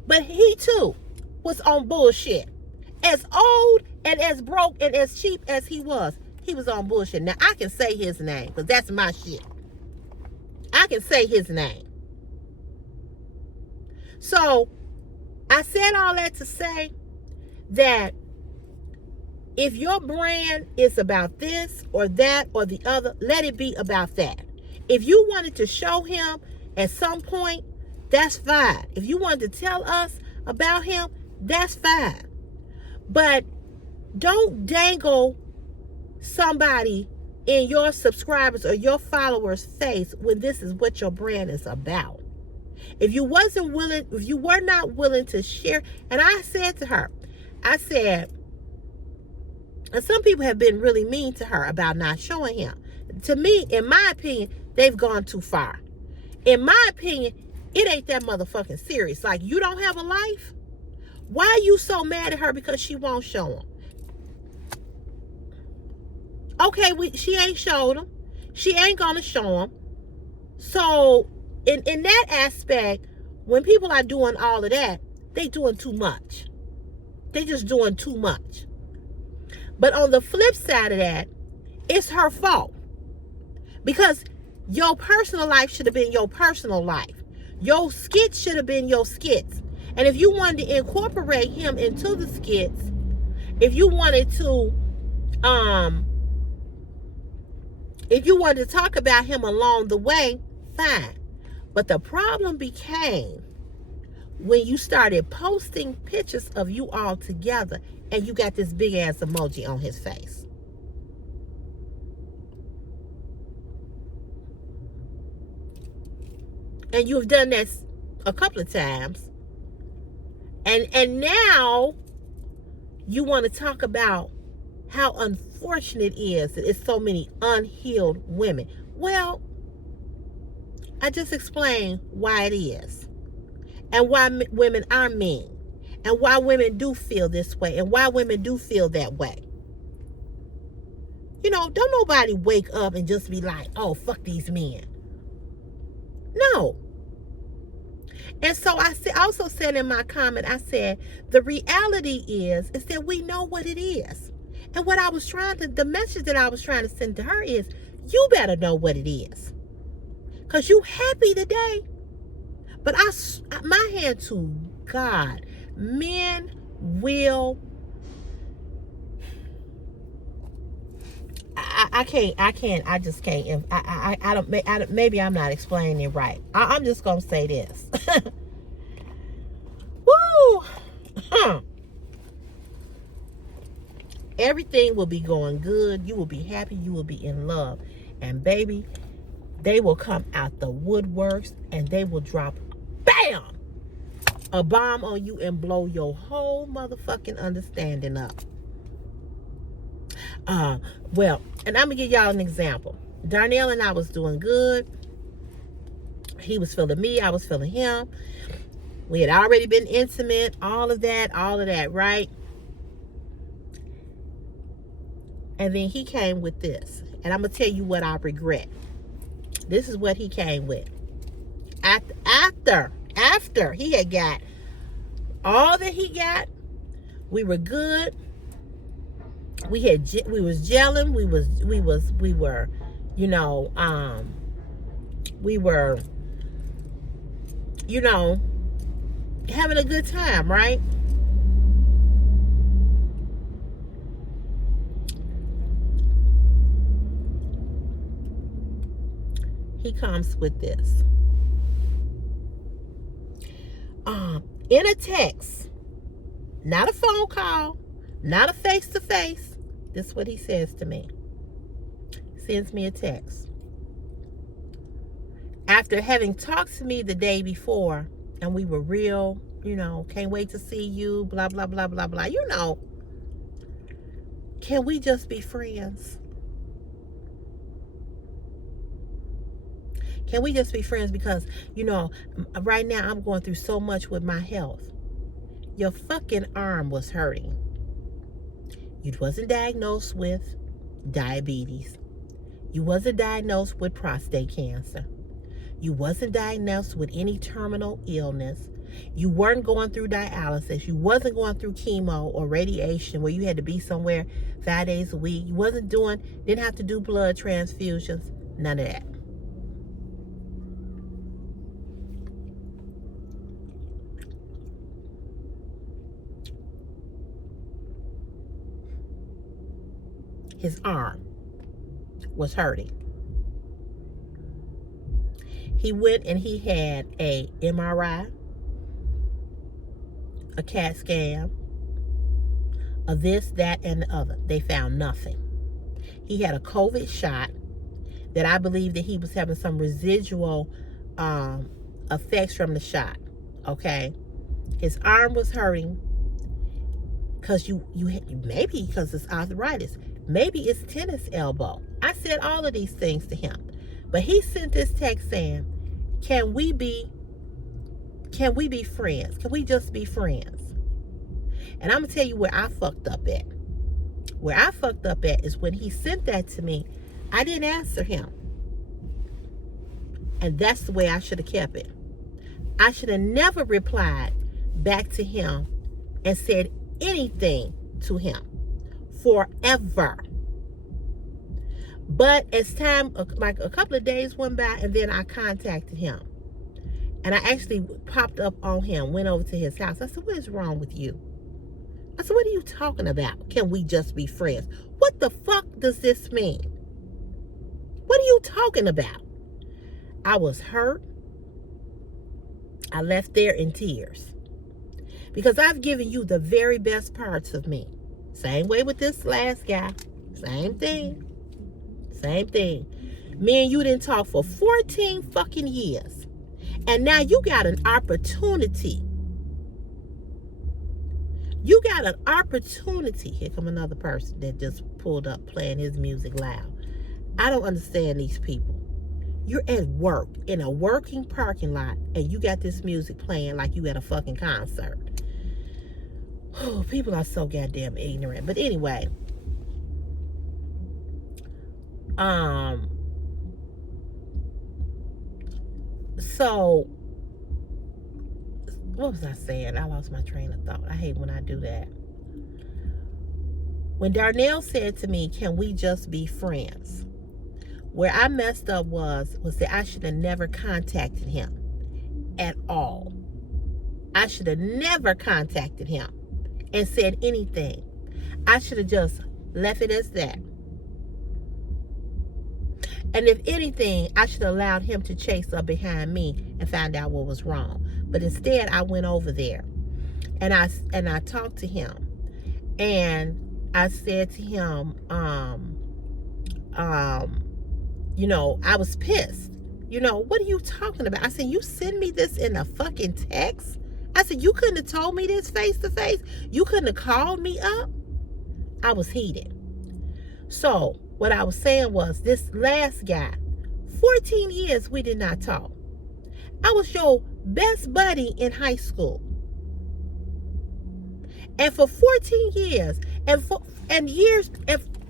But he too was on bullshit. As old and as broke and as cheap as he was on bullshit. Now I can say his name because that's my shit. I can say his name. So I said all that to say that if your brand is about this or that or the other, let it be about that. If you wanted to show him at some point, that's fine. If you wanted to tell us about him, that's fine. But don't dangle somebody in your subscribers or your followers' face when this is what your brand is about. If you were not willing to share, and I said to her, I said, and some people have been really mean to her about not showing him. To me, in my opinion, they've gone too far. In my opinion, it ain't that motherfucking serious. Like, you don't have a life? Why are you so mad at her because she won't show him? Okay, she ain't showed him. She ain't gonna show him. So, in that aspect, when people are doing all of that, they doing too much. They just doing too much. But on the flip side of that, it's her fault. Because your personal life should have been your personal life. Your skits should have been your skits. And if you wanted to incorporate him into the skits, if you wanted to talk about him along the way, fine. But the problem became when you started posting pictures of you all together and you got this big ass emoji on his face. And you've done that a couple of times. And now you want to talk about how unfortunate it is that it's so many unhealed women. Well, I just explained why it is, and why women are mean, and why women do feel this way, and why women do feel that way. You know, don't nobody wake up and just be like, oh, fuck these men. No. And so I also said in my comment, I said, the reality is that we know what it is. And what I was the message that I was trying to send to her is, you better know what it is. Because you happy today. But my hand to God, men will, I just can't. I don't, maybe I'm not explaining it right. I'm just going to say this. Woo! Everything will be going good. You will be happy. You will be in love. And baby, they will come out the woodworks and they will drop, bam, a bomb on you and blow your whole motherfucking understanding up. Well, and I'm gonna give y'all an example. Darnell and I was doing good. He was feeling me, I was feeling him. We had already been intimate, all of that, right? And then he came with this. And I'm gonna tell you what I regret. This is what he came with. After he had got all that he got, we were good. We was gelling. We were, you know, having a good time, right? He comes with this. In a text, not a phone call, not a face-to-face. This is what he says to me. Sends me a text. After having talked to me the day before, and we were real, you know, can't wait to see you, blah, blah, blah, blah, blah. You know, can we just be friends? Can we just be friends? Because, you know, right now I'm going through so much with my health. Your fucking arm was hurting. You wasn't diagnosed with diabetes. You wasn't diagnosed with prostate cancer. You wasn't diagnosed with any terminal illness. You weren't going through dialysis. You wasn't going through chemo or radiation where you had to be somewhere 5 days a week. You didn't have to do blood transfusions. None of that. His arm was hurting. He went and he had a MRI, a CAT scan, a this, that, and the other. They found nothing. He had a COVID shot that I believe that he was having some residual effects from the shot. Okay, his arm was hurting because maybe because it's arthritis. Maybe it's tennis elbow. I said all of these things to him. But he sent this text saying, can we be friends? Can we just be friends? And I'm going to tell you where I fucked up at. Where I fucked up at is when he sent that to me, I didn't answer him. And that's the way I should have kept it. I should have never replied back to him and said anything to him. Forever. But as time, like a couple of days went by, and then I contacted him. And I actually popped up on him, went over to his house. I said, what is wrong with you? I said, what are you talking about? Can we just be friends? What the fuck does this mean? What are you talking about? I was hurt. I left there in tears. Because I've given you the very best parts of me. Same way with this last guy. Same thing. Same thing. Me and you didn't talk for 14 fucking years. And now you got an opportunity. You got an opportunity. Here come another person that just pulled up playing his music loud. I don't understand these people. You're at work in a working parking lot and you got this music playing like you at a fucking concert. Oh, people are so goddamn ignorant. But anyway, so what was I saying? I lost my train of thought. I hate when I do that. When Darnell said to me, can we just be friends? Where I messed up was that I should have never contacted him at all. I should have never contacted him and said anything. I should have just left it as that. And if anything, I should have allowed him to chase up behind me and find out what was wrong. But instead, I went over there and I talked to him, and I said to him, you know, I was pissed. You know, what are you talking about? I said, you send me this in a fucking text? I said, you couldn't have told me this face to face? You couldn't have called me up? I was heated. So what I was saying was, this last guy, 14 years we did not talk. I was your best buddy in high school. And for 14 years, and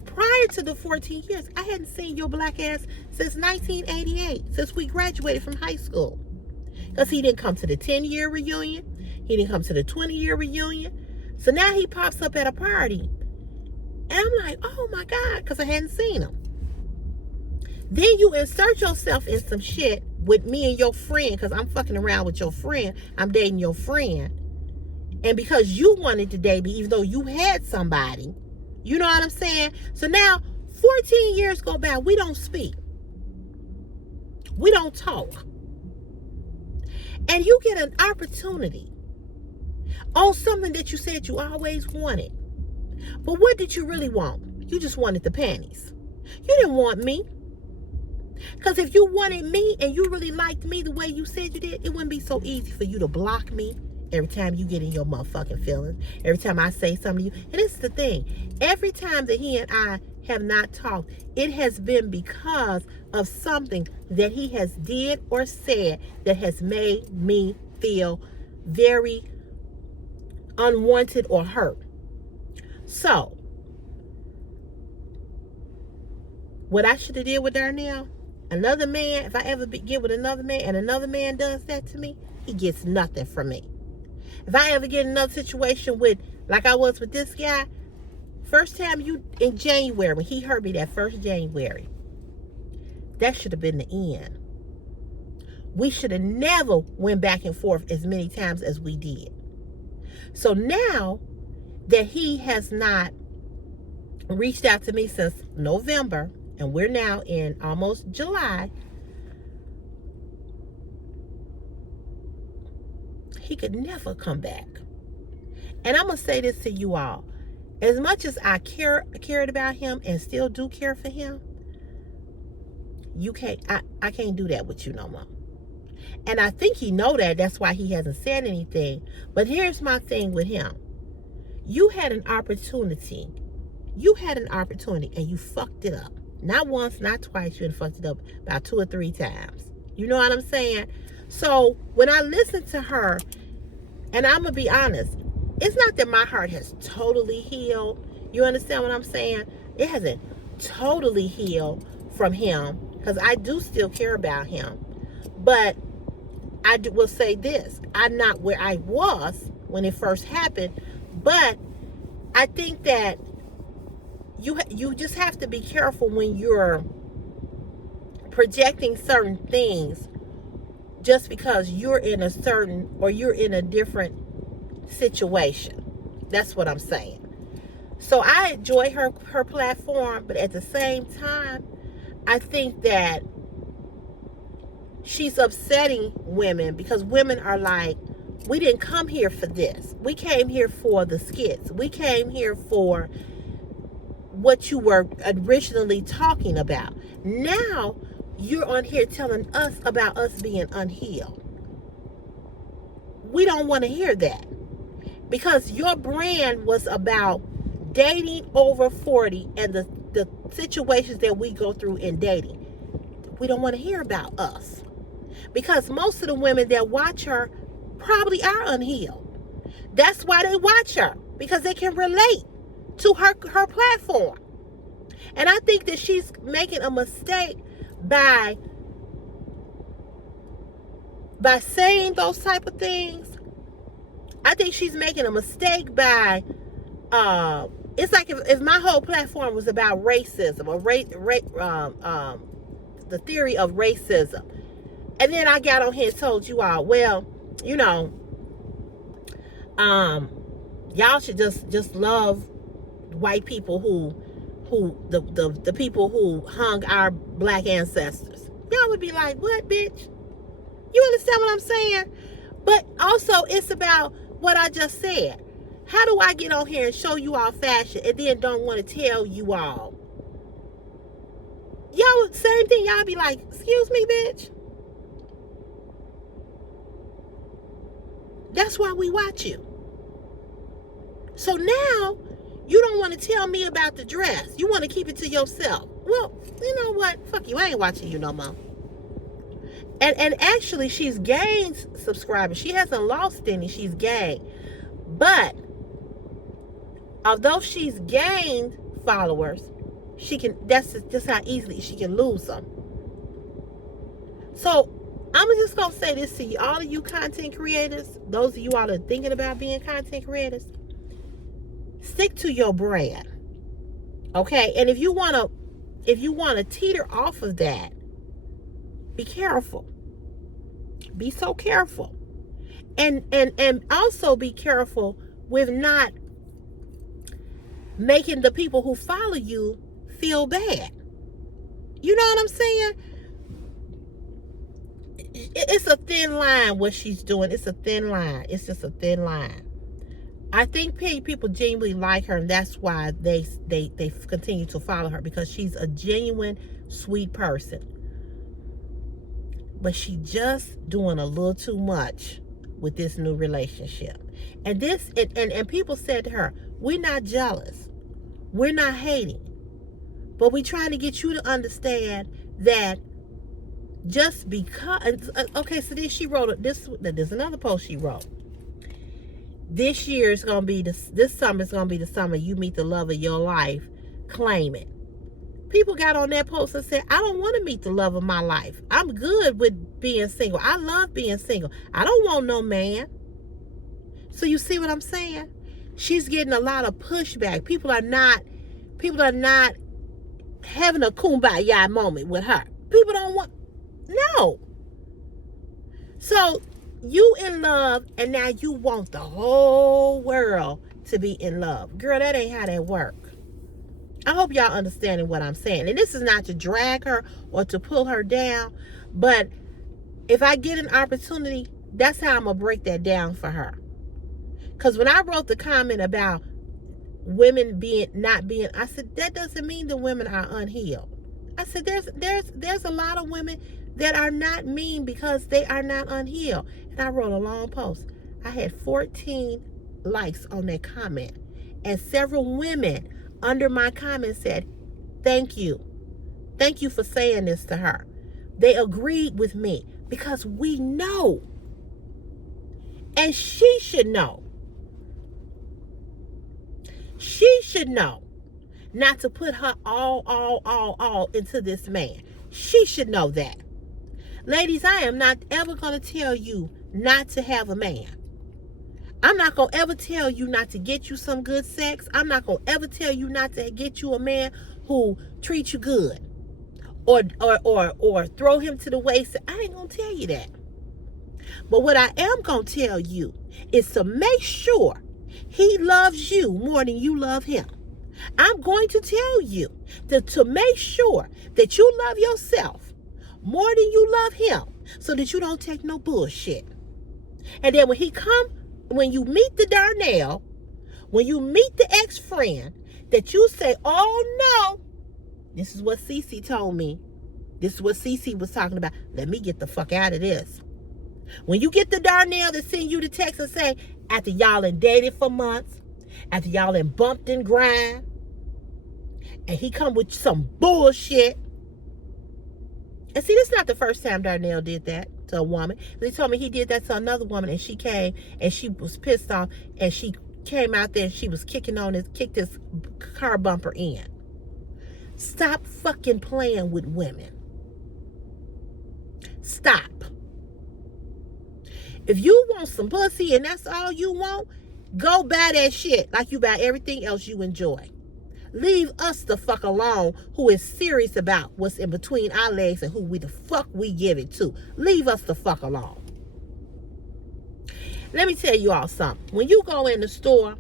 prior to the 14 years, I hadn't seen your black ass since 1988, since we graduated from high school. Because he didn't come to the 10-year reunion. He didn't come to the 20-year reunion. So now he pops up at a party. And I'm like, oh my God, because I hadn't seen him. Then you insert yourself in some shit with me and your friend, because I'm fucking around with your friend. I'm dating your friend. And because you wanted to date me, even though you had somebody, you know what I'm saying? So now 14 years go by, we don't speak. We don't talk. And you get an opportunity on something that you said you always wanted. But what did you really want? You just wanted the panties. You didn't want me. Because if you wanted me and you really liked me the way you said you did, it wouldn't be so easy for you to block me every time you get in your motherfucking feelings. Every time I say something to you. And this is the thing. Every time that he and I have not talked, it has been because of something that he has did or said that has made me feel very unwanted or hurt. So, what I should have did with Darnell, another man, if I ever get with another man and another man does that to me, he gets nothing from me. If I ever get in another situation with, like I was with this guy, first time in January, when he hurt me that first January, that should have been the end. We should have never went back and forth as many times as we did. So now that he has not reached out to me since November, and we're now in almost July, he could never come back. And I'm going to say this to you all. As much as I cared about him and still do care for him, I can't do that with you no more. And I think he know that. That's why he hasn't said anything. But here's my thing with him. You had an opportunity. And you fucked it up. Not once, not twice. You fucked it up about 2 or 3 times. You know what I'm saying? So when I listen to her, and I'm going to be honest, it's not that my heart has totally healed. You understand what I'm saying? It hasn't totally healed from him, because I do still care about him. But I will say this. I'm not where I was when it first happened. But I think that you just have to be careful when you're projecting certain things just because you're in a different situation. That's what I'm saying. So I enjoy her platform, but at the same time, I think that she's upsetting women, because women are like, we didn't come here for this. We came here for the skits. We came here for what you were originally talking about. Now you're on here telling us about us being unhealed. We don't want to hear that, because your brand was about dating over 40 and the situations that we go through in dating. we don't want to hear about us. Because most of the women that watch her probably are unhealed. That's why they watch her, because they can relate to her platform. And I think that she's making a mistake by saying those type of things. I think she's making a mistake by it's like if my whole platform was about racism or the theory of racism, and then I got on here and told you all, well, you know, y'all should just love white people who the people who hung our black ancestors. Y'all would be like, what, bitch? You understand what I'm saying? But also, it's about what I just said. How do I get on here and show you all fashion and then don't want to tell you all? Y'all, same thing. Y'all be like, excuse me, bitch? That's why we watch you. So now, you don't want to tell me about the dress. You want to keep it to yourself. Well, you know what? Fuck you. I ain't watching you no more. And actually, she's gained subscribers. She hasn't lost any. She's gained. But although she's gained followers, she can. That's just how easily she can lose them. So I'm just gonna say this to you, all of you content creators. Those of you all that are thinking about being content creators, stick to your brand, okay? And if you wanna teeter off of that, be careful. Be so careful. And also be careful with not making the people who follow you feel bad. You know what I'm saying? It's a thin line what she's doing. It's a thin line. It's just a thin line. I think people genuinely like her, and that's why they continue to follow her, because she's a genuine, sweet person. But she just doing a little too much with this new relationship. And people said to her, we're not jealous. We're not hating. But we're trying to get you to understand that just because... Okay, so then she wrote... There's another post she wrote. This year is going to be... This summer is going to be the summer you meet the love of your life. Claim it. People got on that post and said, I don't want to meet the love of my life. I'm good with being single. I love being single. I don't want no man. So you see what I'm saying? She's getting a lot of pushback. People are not having a kumbaya moment with her. People don't want... No. So you in love, and now you want the whole world to be in love. Girl, that ain't how that works. I hope y'all understanding what I'm saying. And this is not to drag her or to pull her down, but if I get an opportunity, that's how I'm going to break that down for her. Because when I wrote the comment about women not being, I said, that doesn't mean the women are unhealed. I said, there's a lot of women that are not mean because they are not unhealed. And I wrote a long post. I had 14 likes on that comment. And several women under my comment said, thank you. Thank you for saying this to her. They agreed with me because we know. And she should know. She should know not to put her all into this man. She should know that. Ladies, I am not ever going to tell you not to have a man. I'm not going to ever tell you not to get you some good sex. I'm not going to ever tell you not to get you a man who treats you good or throw him to the waist. I ain't going to tell you that. But what I am going to tell you is to make sure he loves you more than you love him. I'm going to tell you to make sure that you love yourself more than you love him, so that you don't take no bullshit. And then when you meet the Darnell, when you meet the ex-friend, that you say, oh no, this is what Cece told me. This is what Cece was talking about. Let me get the fuck out of this. When you get the Darnell that send you the text and say, after y'all done dated for months, after y'all done bumped and grind, and he come with some bullshit, And see, this is not the first time Darnell did that to a woman. He told me he did that to another woman, and she came and she was pissed off, and she came out there and she was kicked his car bumper in. Stop fucking playing with women. Stop. If you want some pussy and that's all you want, go buy that shit like you buy everything else you enjoy. Leave us the fuck alone who is serious about what's in between our legs and who we the fuck we give it to. Leave us the fuck alone. Let me tell you all something. When you go in the store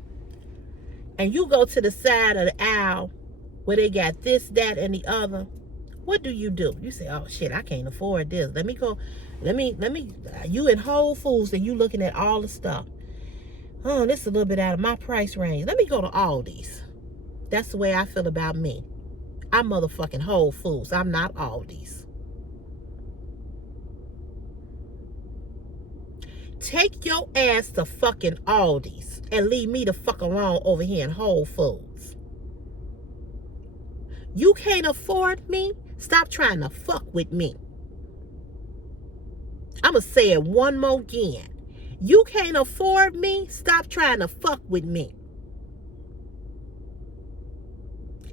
and you go to the side of the aisle where they got this, that, and the other, what do? You say, oh shit, I can't afford this. Let me, you in Whole Foods and you looking at all the stuff. Oh, this is a little bit out of my price range. Let me go to Aldi's. That's the way I feel about me. I'm motherfucking Whole Foods. I'm not Aldi's. Take your ass to fucking Aldi's and leave me the fuck alone over here in Whole Foods. You can't afford me? Stop trying to fuck with me. I'm going to say it one more again. You can't afford me? Stop trying to fuck with me.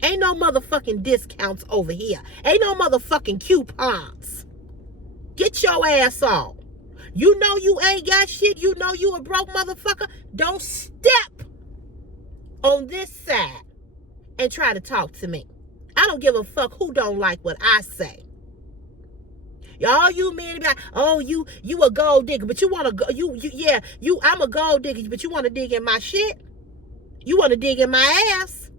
Ain't no motherfucking discounts over here. Ain't no motherfucking coupons. Get your ass on. You know you ain't got shit. You know you a broke motherfucker. Don't step on this side and try to talk to me. I don't give a fuck who don't like what I say. Y'all, you men be like, oh, you a gold digger, but you want to go, I'm a gold digger, but you want to dig in my shit? You want to dig in my ass?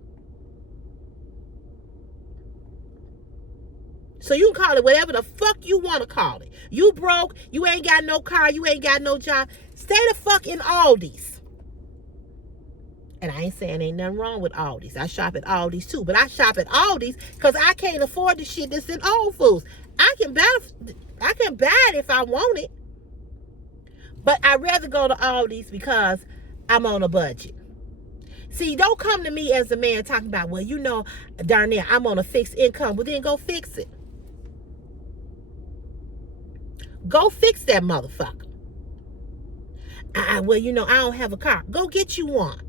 So you can call it whatever the fuck you want to call it. You broke, you ain't got no car, you ain't got no job. Stay the fuck in Aldi's. And I ain't saying ain't nothing wrong with Aldi's. I shop at Aldi's too. But I shop at Aldi's because I can't afford the shit that's in Whole Foods. I can buy it if I want it. But I'd rather go to Aldi's because I'm on a budget. See, don't come to me as a man talking about, well, you know, Darnell, I'm on a fixed income. Well, then go fix it. Go fix that motherfucker. Well, you know, I don't have a car. Go get you one.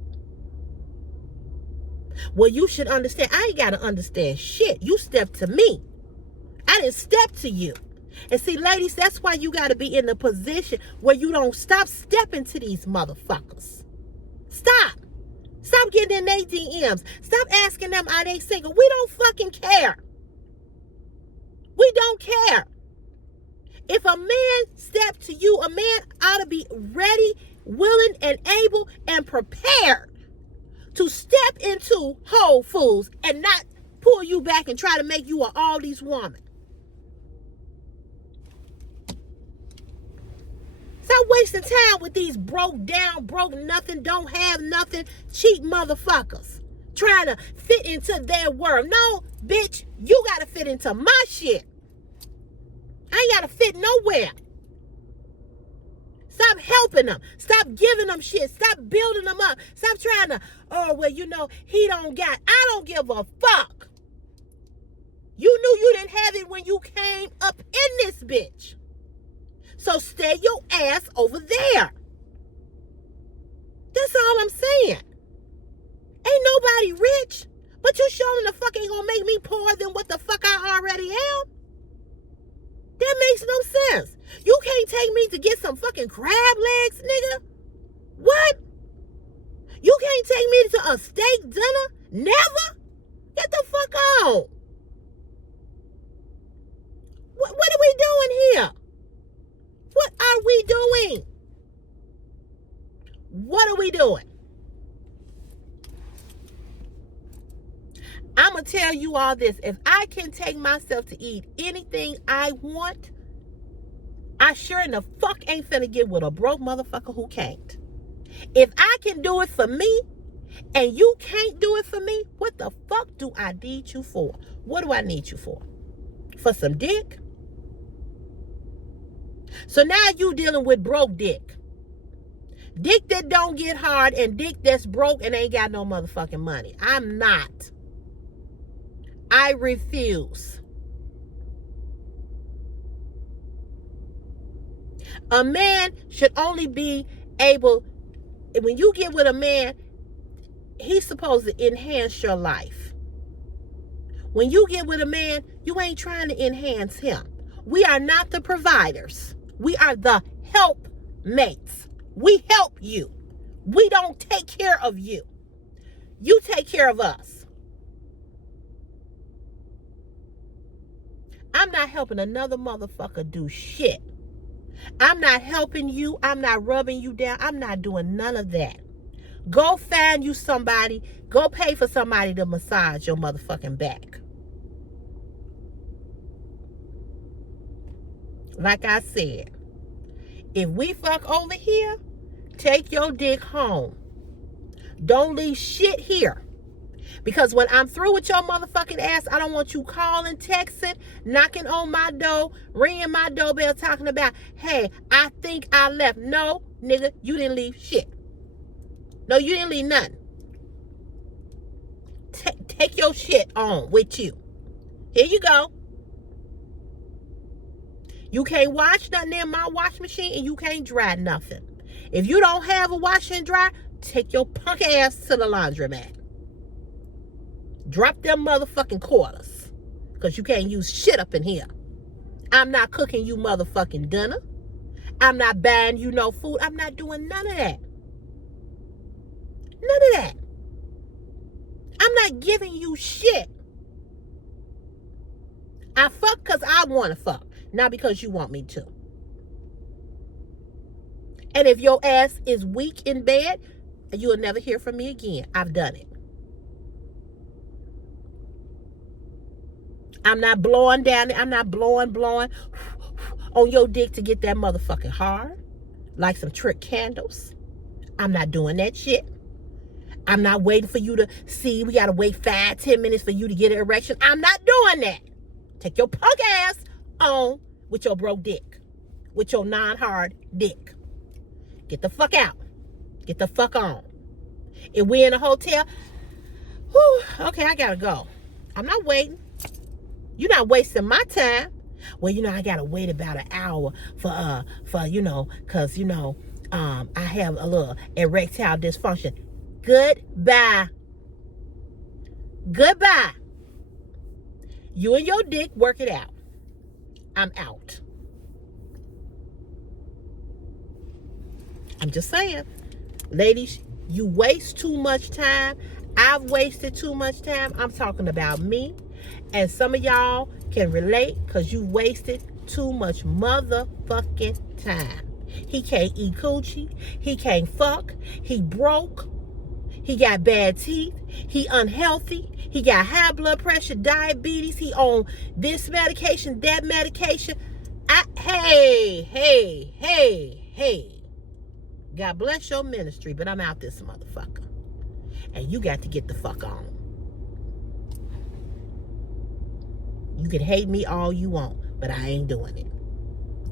Well, you should understand. I ain't got to understand shit. You stepped to me. I didn't step to you. And see, ladies, that's why you got to be in the position where you don't stop stepping to these motherfuckers. Stop. Stop getting in their DMs. Stop asking them, are they single? We don't fucking care. We don't care. If a man steps to you, a man ought to be ready, willing, and able, and prepared to step into Whole Foods and not pull you back and try to make you an Aldi's woman. Stop wasting time with these broke down, broke nothing, don't have nothing, cheap motherfuckers trying to fit into their world. No, bitch, you got to fit into my shit. I ain't got to fit nowhere. Stop helping them. Stop giving them shit. Stop building them up. Stop trying to, oh, well, you know, he don't got. I don't give a fuck. You knew you didn't have it when you came up in this bitch. So stay your ass over there. That's all I'm saying. Ain't nobody rich, but you showing the fuck ain't gonna make me poorer than what the fuck I already am. That makes no sense. You can't take me to get some fucking crab legs, nigga. What? You can't take me to a steak dinner? Never? Get the fuck on. What are we doing here? What are we doing? What are we doing? I'm going to tell you all this. If I can take myself to eat anything I want, I sure in the fuck ain't finna get with a broke motherfucker who can't. If I can do it for me and you can't do it for me, what the fuck do I need you for? What do I need you for? For some dick? So now you dealing with broke dick. Dick that don't get hard and dick that's broke and ain't got no motherfucking money. I'm not. I refuse. A man should only be able, when you get with a man, he's supposed to enhance your life. When you get with a man, you ain't trying to enhance him. We are not the providers. We are the helpmates. We help you. We don't take care of you. You take care of us. I'm not helping another motherfucker do shit. I'm not helping you. I'm not rubbing you down. I'm not doing none of that. Go find you somebody. Go pay for somebody to massage your motherfucking back. Like I said, if we fuck over here, take your dick home. Don't leave shit here. Because when I'm through with your motherfucking ass, I don't want you calling, texting, knocking on my door, ringing my doorbell, talking about, hey, I think I left. No, nigga, you didn't leave shit. No, you didn't leave nothing. Take your shit on with you. Here you go. You can't wash nothing in my wash machine, and you can't dry nothing. If you don't have a wash and dry, take your punk ass to the laundromat. Drop them motherfucking quarters. Because you can't use shit up in here. I'm not cooking you motherfucking dinner. I'm not buying you no food. I'm not doing none of that. None of that. I'm not giving you shit. I fuck because I want to fuck. Not because you want me to. And if your ass is weak in bed, you'll never hear from me again. I've done it. I'm not blowing down it. I'm not blowing on your dick to get that motherfucking hard. Like some trick candles. I'm not doing that shit. I'm not waiting for you to see. We got to wait 5-10 minutes for you to get an erection. I'm not doing that. Take your punk ass on with your broke dick. With your non-hard dick. Get the fuck out. Get the fuck on. If we're in a hotel, whew, okay, I gotta go. I'm not waiting. You're not wasting my time. Well, I gotta wait about an hour for cause I have a little erectile dysfunction. Goodbye. Goodbye. You and your dick work it out. I'm out. I'm just saying. Ladies, you waste too much time. I've wasted too much time. I'm talking about me. And some of y'all can relate because you wasted too much motherfucking time. He can't eat coochie. He can't fuck. He broke. He got bad teeth. He unhealthy. He got high blood pressure, diabetes. He on this medication, that medication. Hey. God bless your ministry, but I'm out this motherfucker. And you got to get the fuck on. You can hate me all you want, but I ain't doing it.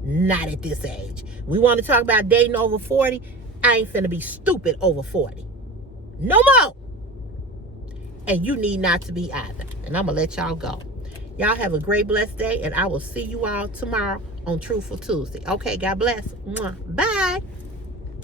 Not at this age. We want to talk about dating over 40. I ain't finna be stupid over 40. No more. And you need not to be either. And I'm going to let y'all go. Y'all have a great, blessed day. And I will see you all tomorrow on Truthful Tuesday. Okay, God bless. Mwah. Bye.